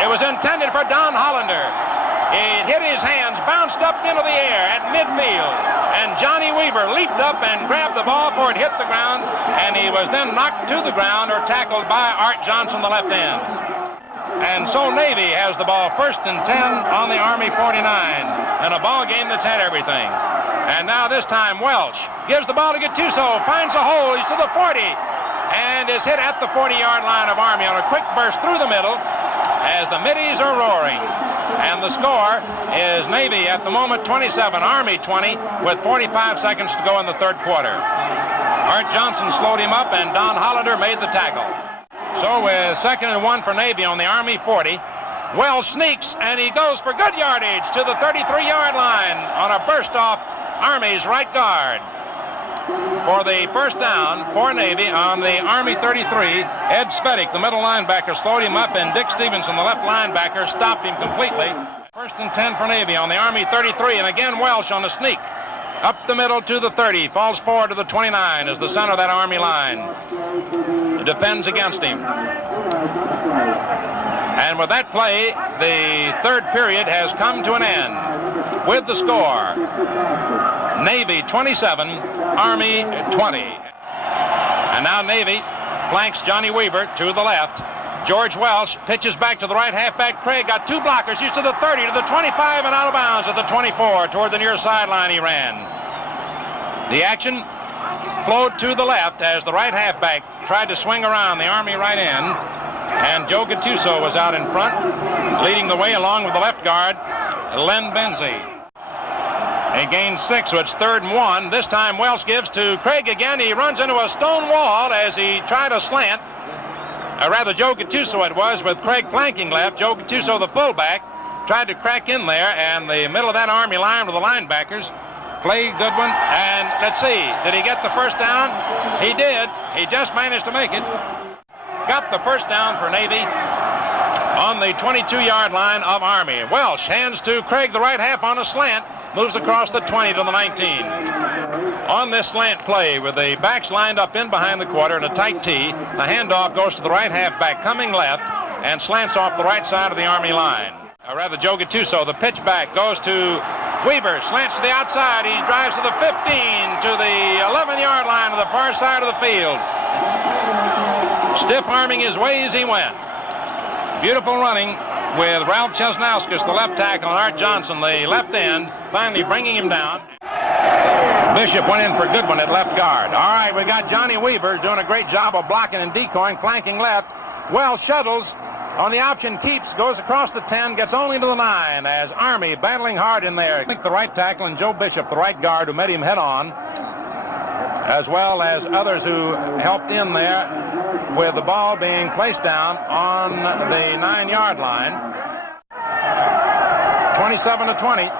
It was intended for Don Hollander. It hit his hands, bounced up into the air at midfield, and Johnny Weaver leaped up and grabbed the ball before it hit the ground, and he was then knocked to the ground or tackled by Art Johnson, the left end. And so Navy has the ball, 1st and 10 on the Army 49, and a ball game that's had everything. And now this time Welsh gives the ball to Gattuso, finds a hole, he's to the 40, and is hit at the 40-yard line of Army on a quick burst through the middle as the Middies are roaring. And the score is Navy at the moment 27, Army 20, with 45 seconds to go in the third quarter. Art Johnson slowed him up, and Don Hollander made the tackle. So with 2nd and 1 for Navy on the Army 40, Welsh sneaks, and he goes for good yardage to the 33-yard line on a burst off Army's right guard. For the first down for Navy on the Army 33, Ed Svedick, the middle linebacker, slowed him up, and Dick Stevenson, the left linebacker, stopped him completely. 1st and 10 for Navy on the Army 33, and again Welsh on the sneak. Up the middle to the 30, falls forward to the 29 as the center of that Army line defends against him. And with that play, the third period has come to an end with the score. Navy 27, Army 20. And now Navy flanks Johnny Weaver to the left. George Welsh pitches back to the right halfback. Craig got two blockers. He's to the 30, to the 25, and out of bounds at the 24. Toward the near sideline he ran. The action flowed to the left as the right halfback tried to swing around the Army right end. And Joe Gattuso was out in front, leading the way along with the left guard, Len Benzie. He gained 6, so it's 3rd and 1. This time Welsh gives to Craig again. He runs into a stone wall as he tried a slant. Joe Gattuso it was, with Craig flanking left. Joe Gattuso, the fullback, tried to crack in there, and the middle of that Army line with the linebackers played good one. And let's see, did he get the first down? He did. He just managed to make it. Got the first down for Navy on the 22-yard line of Army. Welsh hands to Craig, the right half, on a slant. Moves across the 20 to the 19. On this slant play, with the backs lined up in behind the quarter in a tight T, the handoff goes to the right halfback coming left and slants off the right side of the Army line. Joe Gattuso, the pitch back goes to Weaver, slants to the outside. He drives to the 15, to the 11-yard line to the far side of the field. Stiff arming his way as he went. Beautiful running with Ralph Chesnauskas, the left tackle, and Art Johnson, the left end, finally bringing him down. Bishop went in for a good one at left guard. All right, we got Johnny Weaver doing a great job of blocking and decoying, flanking left. Welsh shuttles on the option, keeps, goes across the 10, gets only to the 9 as Army battling hard in there. I think the right tackle and Joe Bishop, the right guard, who met him head on, as well as others who helped in there with the ball being placed down on the 9-yard line. 27-20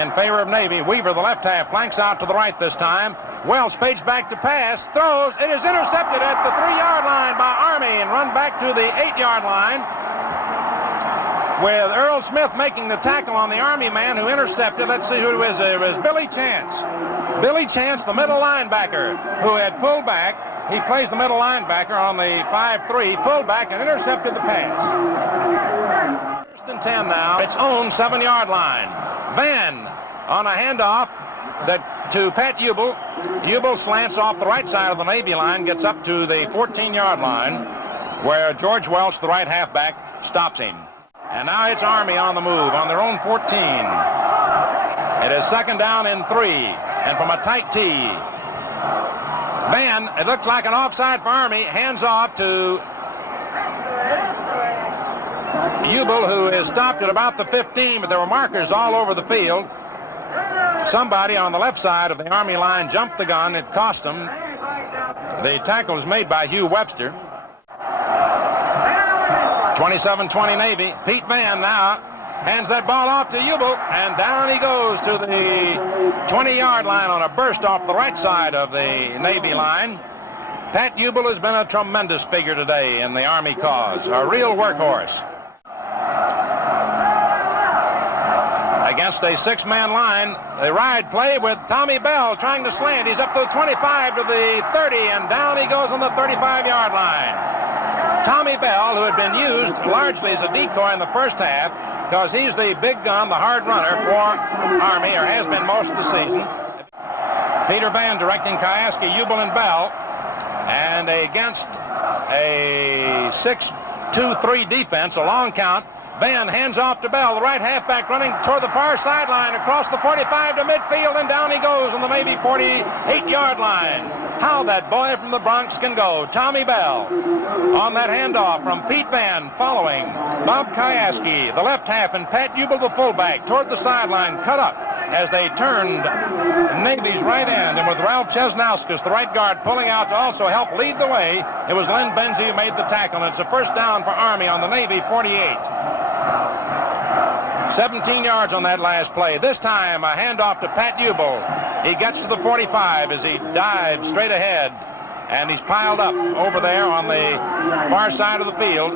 in favor of Navy. Weaver, the left half, flanks out to the right this time. Welsh fades back to pass, throws. It is intercepted at the 3-yard line by Army and run back to the 8-yard line, with Earl Smith making the tackle on the Army man who intercepted. Let's see who it was. It was Billy Chance. Billy Chance, the middle linebacker, who had pulled back. He plays the middle linebacker on the 5-3, pulled back and intercepted the pass. 1st and 10 now. Its own 7-yard line. Van on a handoff to Pat Hubel. Hubel slants off the right side of the Navy line, gets up to the 14-yard line, where George Welsh, the right halfback, stops him. And now it's Army on the move on their own 14. It is 2nd down and 3, and from a tight tee. Van, it looks like an offside for Army, hands off to Hubel, who is stopped at about the 15, but there were markers all over the field. Somebody on the left side of the Army line jumped the gun. It cost them. The tackle was made by Hugh Webster. 27-20 Navy. Pete Van now hands that ball off to Hubel, and down he goes to the 20-yard line on a burst off the right side of the Navy line. Pat Hubel has been a tremendous figure today in the Army cause, a real workhorse. Against a 6-man line, the ride play with Tommy Bell trying to slant. He's up to the 25, to the 30, and down he goes on the 35-yard line. Tommy Bell, who had been used largely as a decoy in the first half, because he's the big gun, the hard runner for Army, or has been most of the season. Peter Van directing Kyaski, Hubel, and Bell. And against a 6-2-3 defense, a long count, Van hands off to Bell, the right halfback, running toward the far sideline, across the 45 to midfield, and down he goes on the Navy 48-yard line. How that boy from the Bronx can go. Tommy Bell on that handoff from Pete Van, following Bob Kyaski, the left half, and Pat Ubel, the fullback, toward the sideline, cut up as they turned Navy's right end. And with Ralph Chesnauskas, the right guard, pulling out to also help lead the way, it was Len Benzie who made the tackle. And it's a first down for Army on the Navy 48. 17 yards on that last play. This time, a handoff to Pat Ubel. He gets to the 45 as he dives straight ahead, and he's piled up over there on the far side of the field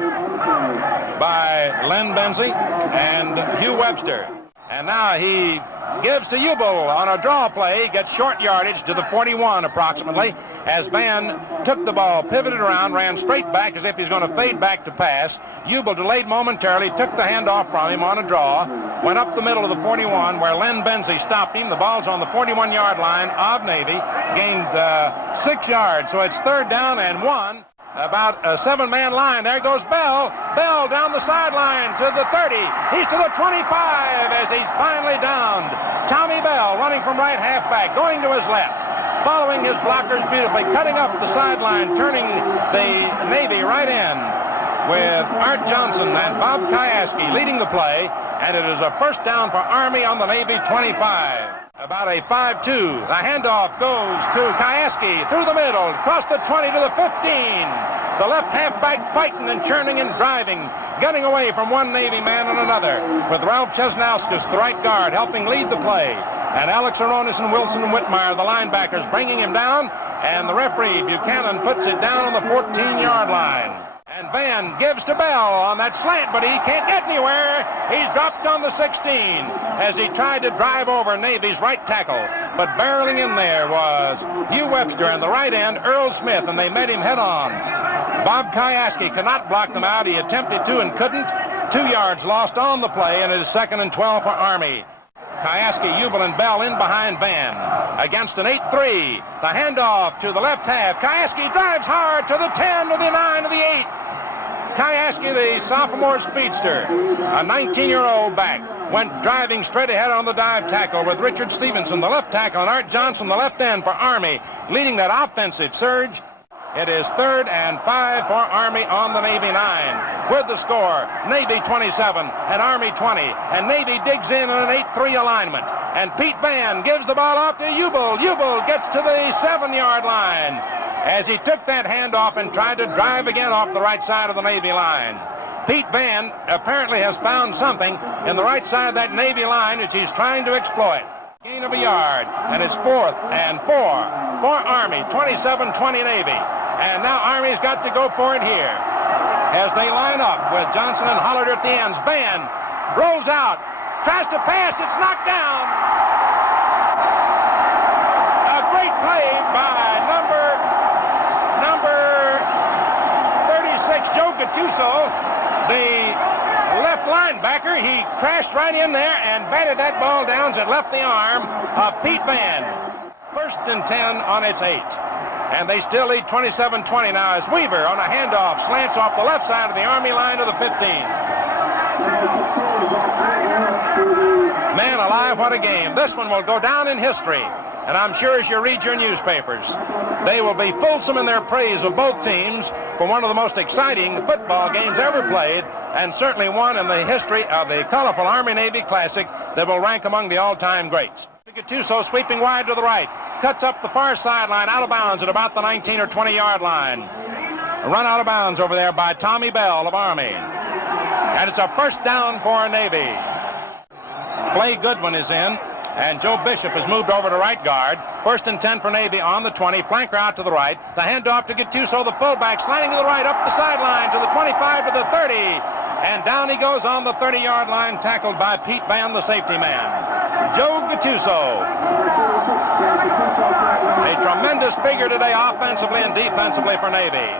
by Len Benzie and Hugh Webster. And now he gives to Ubel on a draw play, gets short yardage to the 41 approximately, as Van took the ball, pivoted around, ran straight back as if he's going to fade back to pass. Ubel delayed momentarily, took the handoff from him on a draw, went up the middle of the 41 where Len Benzie stopped him. The ball's on the 41-yard line of Navy, gained 6 yards, so it's third down and 1. About a 7-man line. There goes Bell. Bell down the sideline to the 30. He's to the 25 as he's finally downed. Tommy Bell running from right halfback, going to his left, following his blockers beautifully, cutting up the sideline, turning the Navy right in with Art Johnson and Bob Kyaski leading the play, and it is a first down for Army on the Navy 25. About a 5-2. The handoff goes to Kyaski through the middle, across the 20 to the 15. The left halfback fighting and churning and driving, gunning away from one Navy man and another, with Ralph Chesnauskas, the right guard, helping lead the play. And Alex Aronis and Wilson and Whitmire, the linebackers, bringing him down. And the referee, Buchanan, puts it down on the 14-yard line. And Van gives to Bell on that slant, but he can't get anywhere. He's dropped on the 16 as he tried to drive over Navy's right tackle. But barreling in there was Hugh Webster and the right end, Earl Smith, and they met him head on. Bob Kyaski cannot block them out. He attempted to and couldn't. 2 yards lost on the play, and it is 2nd and 12 for Army. Kyaski, Ubel, and Bell in behind Van against an 8-3. The handoff to the left half. Kyaski drives hard to the 10, to the 9, to the 8. Kyaski, the sophomore speedster, a 19-year-old back, went driving straight ahead on the dive tackle with Richard Stevenson, the left tackle, and Art Johnson, the left end for Army, leading that offensive surge. It is 3rd and 5 for Army on the Navy 9. With the score, Navy 27 and Army 20. And Navy digs in an 8-3 alignment. And Pete Van gives the ball off to Ubel. Ubel gets to the 7-yard line as he took that handoff and tried to drive again off the right side of the Navy line. Pete Van apparently has found something in the right side of that Navy line which he's trying to exploit. Gain of a yard, and it's 4th and 4 for Army, 27-20 Navy. And now Army's got to go for it here as they line up with Johnson and Hollard at the ends. Van rolls out, tries to pass, it's knocked down. A great play by number 36, Joe Gattuso, the left linebacker. He crashed right in there and batted that ball down as it left the arm of Pete Van. 1st and 10 on its 8. And they still lead 27-20 now as Weaver on a handoff slants off the left side of the Army line to the 15. Man alive, what a game. This one will go down in history. And I'm sure as you read your newspapers, they will be fulsome in their praise of both teams for one of the most exciting football games ever played, and certainly one in the history of the colorful Army-Navy Classic that will rank among the all-time greats. Gattuso sweeping wide to the right, cuts up the far sideline, out of bounds at about the 19 or 20-yard line. A run out of bounds over there by Tommy Bell of Army. And it's a first down for Navy. Clay Goodwin is in, and Joe Bishop has moved over to right guard. 1st and 10 for Navy on the 20, flanker out to the right. The handoff to Gattuso, the fullback, slanting to the right, up the sideline to the 25 to the 30. And down he goes on the 30-yard line, tackled by Pete Van, the safety man. Joe Gattuso. A tremendous figure today offensively and defensively for Navy.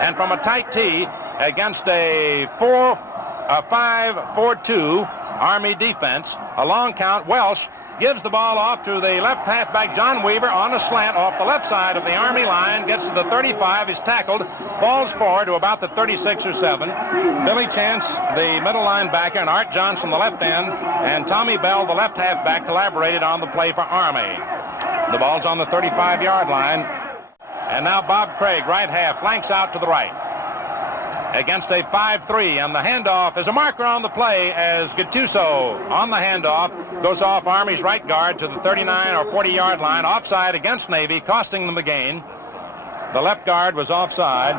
And from a tight tee against a 5-4-2 Army defense, a long count, Welsh gives the ball off to the left halfback, John Weaver, on a slant off the left side of the Army line, gets to the 35, is tackled, falls forward to about the 36 or 7. Billy Chance, the middle linebacker, and Art Johnson, the left end, and Tommy Bell, the left halfback, collaborated on the play for Army. The ball's on the 35-yard line. And now Bob Craig, right half, flanks out to the right against a 5-3, and the handoff is a marker on the play as Gattuso on the handoff goes off Army's right guard to the 39 or 40-yard line, offside against Navy, costing them the gain. The left guard was offside,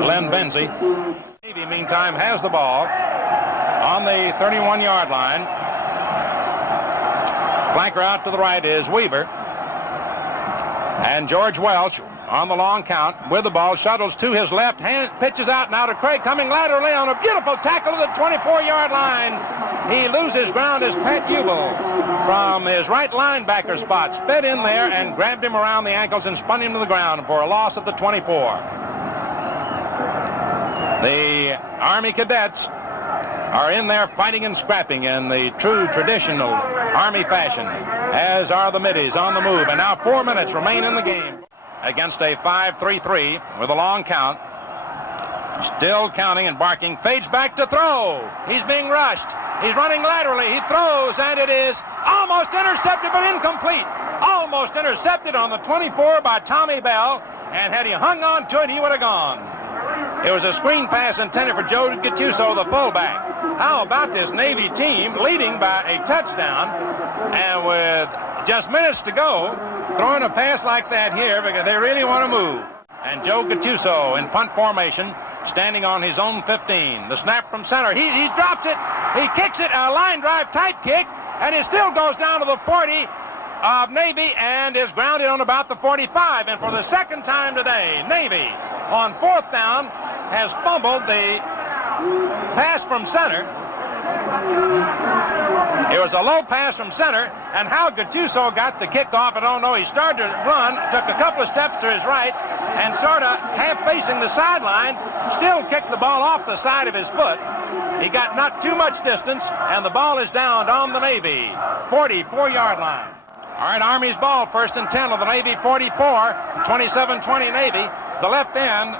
Len Benzie. Navy, meantime, has the ball on the 31-yard line. Flanker out to the right is Weaver. And George Welsh on the long count with the ball, shuttles to his left hand, pitches out now to Craig, coming laterally on a beautiful tackle to the 24-yard line. He loses ground as Pat Hubel from his right linebacker spot sped in there and grabbed him around the ankles and spun him to the ground for a loss of the 24. The Army cadets are in there fighting and scrapping in the true traditional Army fashion, as are the middies on the move. And now 4 minutes remain in the game against a 5-3-3 with a long count. Still counting and barking, fades back to throw. He's being rushed. He's running laterally. He throws, and it is almost intercepted, but incomplete. Almost intercepted on the 24 by Tommy Bell, and had he hung on to it, he would have gone. It was a screen pass intended for Joe Gattuso, the fullback. How about this Navy team leading by a touchdown, and with just minutes to go, throwing a pass like that here because they really want to move. And Joe Gattuso in punt formation, standing on his own 15. The snap from center. He drops it. He kicks it, a line drive tight kick, and it still goes down to the 40 of Navy and is grounded on about the 45. And for the second time today, Navy on 4th down has fumbled the pass from center. It was a low pass from center, and how Gattuso got the kickoff, I don't know. He started to run, took a couple of steps to his right, and sort of half facing the sideline, still kicked the ball off the side of his foot. He got not too much distance, and the ball is down on the Navy 44-yard line. All right, Army's ball, 1st and 10 of the Navy 44, 27-20 Navy. The left end,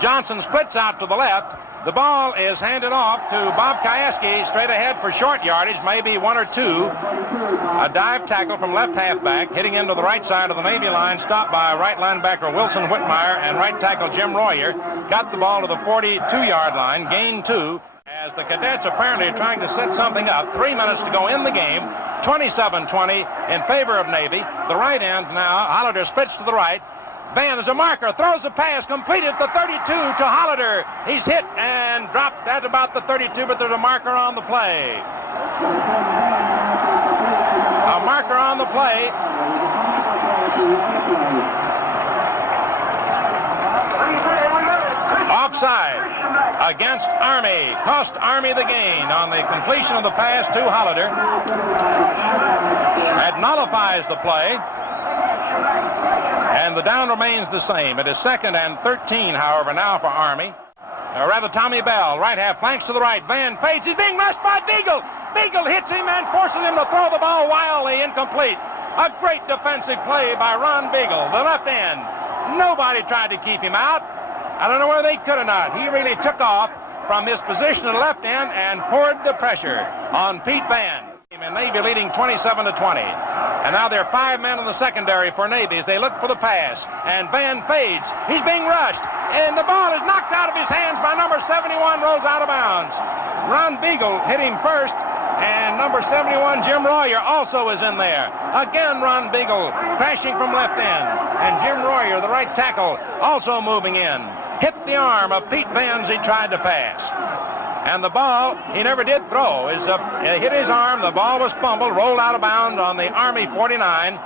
Johnson splits out to the left. The ball is handed off to Bob Kayaski, straight ahead for short yardage, maybe 1 or 2. A dive tackle from left halfback, hitting into the right side of the Navy line, stopped by right linebacker Wilson Whitmire and right tackle Jim Royer. Got the ball to the 42-yard line, gain 2. As the cadets apparently are trying to set something up. 3 minutes to go in the game. 27-20 in favor of Navy. The right end now, Holliday splits to the right. Van is a marker, throws a pass, completed at the 32 to Holliday. He's hit and dropped at about the 32, but there's a marker on the play. A marker on the play. Offside against Army. Cost Army the gain on the completion of the pass to Holliday. That nullifies the play. And the down remains the same. It is 2nd and 13, however, now for Army. Or rather, Tommy Bell, right half, flanks to the right. Van fades. He's being rushed by Beagle. Beagle hits him and forces him to throw the ball wildly incomplete. A great defensive play by Ron Beagle, the left end. Nobody tried to keep him out. I don't know whether they could or not. He really took off from his position at the left end and poured the pressure on Pete Van. And Navy leading 27-20. And now there are 5 men in the secondary for Navy as they look for the pass. And Van fades. He's being rushed. And the ball is knocked out of his hands by number 71, rolls out of bounds. Ron Beagle hit him first. And number 71, Jim Royer, also is in there. Again, Ron Beagle crashing from left end. And Jim Royer, the right tackle, also moving in. Hit the arm of Pete Van as he tried to pass. And the ball, he never did throw. It hit his arm. The ball was fumbled, rolled out of bounds on the Army 49.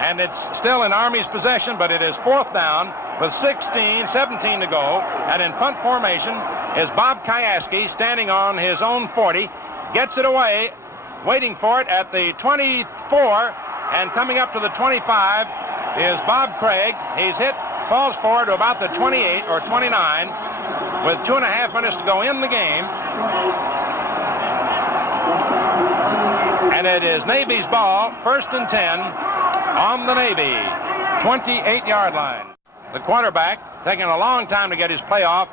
And it's still in Army's possession, but it is 4th down with 17 to go. And in punt formation is Bob Kayaski standing on his own 40. Gets it away, waiting for it at the 24. And coming up to the 25 is Bob Craig. He's hit, falls forward to about the 28 or 29. With 2.5 minutes to go in the game. And it is Navy's ball, 1st and 10 on the Navy 28-yard line. The quarterback, taking a long time to get his play off,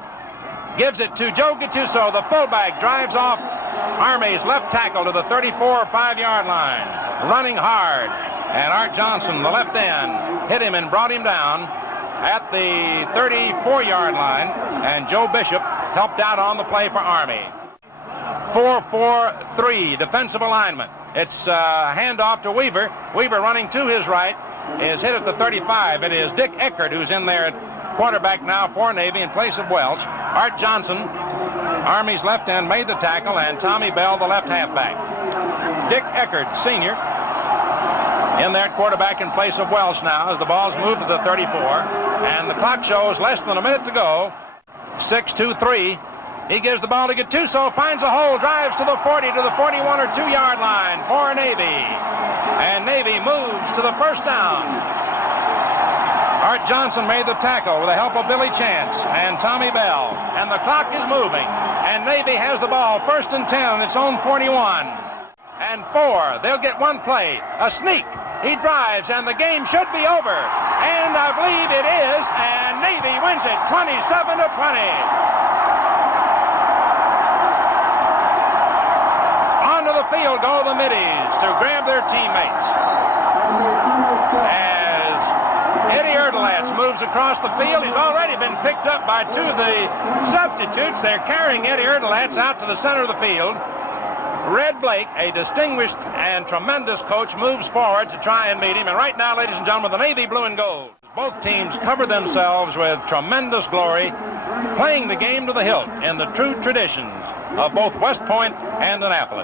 gives it to Joe Gattuso. The fullback drives off Army's left tackle to the 34 or 5-yard line, running hard. And Art Johnson, the left end, hit him and brought him down at the 34-yard line. And Joe Bishop helped out on the play for Army. 4-4-3 defensive alignment. It's handoff to Weaver. Weaver running to his right is hit at the 35. It is Dick Eckert who's in there at quarterback now for Navy in place of Welsh. Art Johnson, Army's left end, made the tackle, and Tommy Bell, the left halfback. Dick Eckert, senior, in there at quarterback in place of Welsh now as the ball's moved to the 34. And the clock shows less than a minute to go. 6-2-3. He gives the ball to Gattuso, finds a hole, drives to the 40, to the 41 or 2-yard line for Navy. And Navy moves to the first down. Art Johnson made the tackle with the help of Billy Chance and Tommy Bell. And the clock is moving. And Navy has the ball, 1st and 10 on its own 41. And 4. They'll get one play. A sneak. He drives, and the game should be over. And I believe it is. And Navy wins it 27-20. Field go the Middies to grab their teammates. As Eddie Erdelatz moves across the field, he's already been picked up by 2 of the substitutes. They're carrying Eddie Erdelatz out to the center of the field. Red Blaik, a distinguished and tremendous coach, moves forward to try and meet him. And right now, ladies and gentlemen, the Navy blue and gold. Both teams cover themselves with tremendous glory, playing the game to the hilt in the true traditions of both West Point and Annapolis.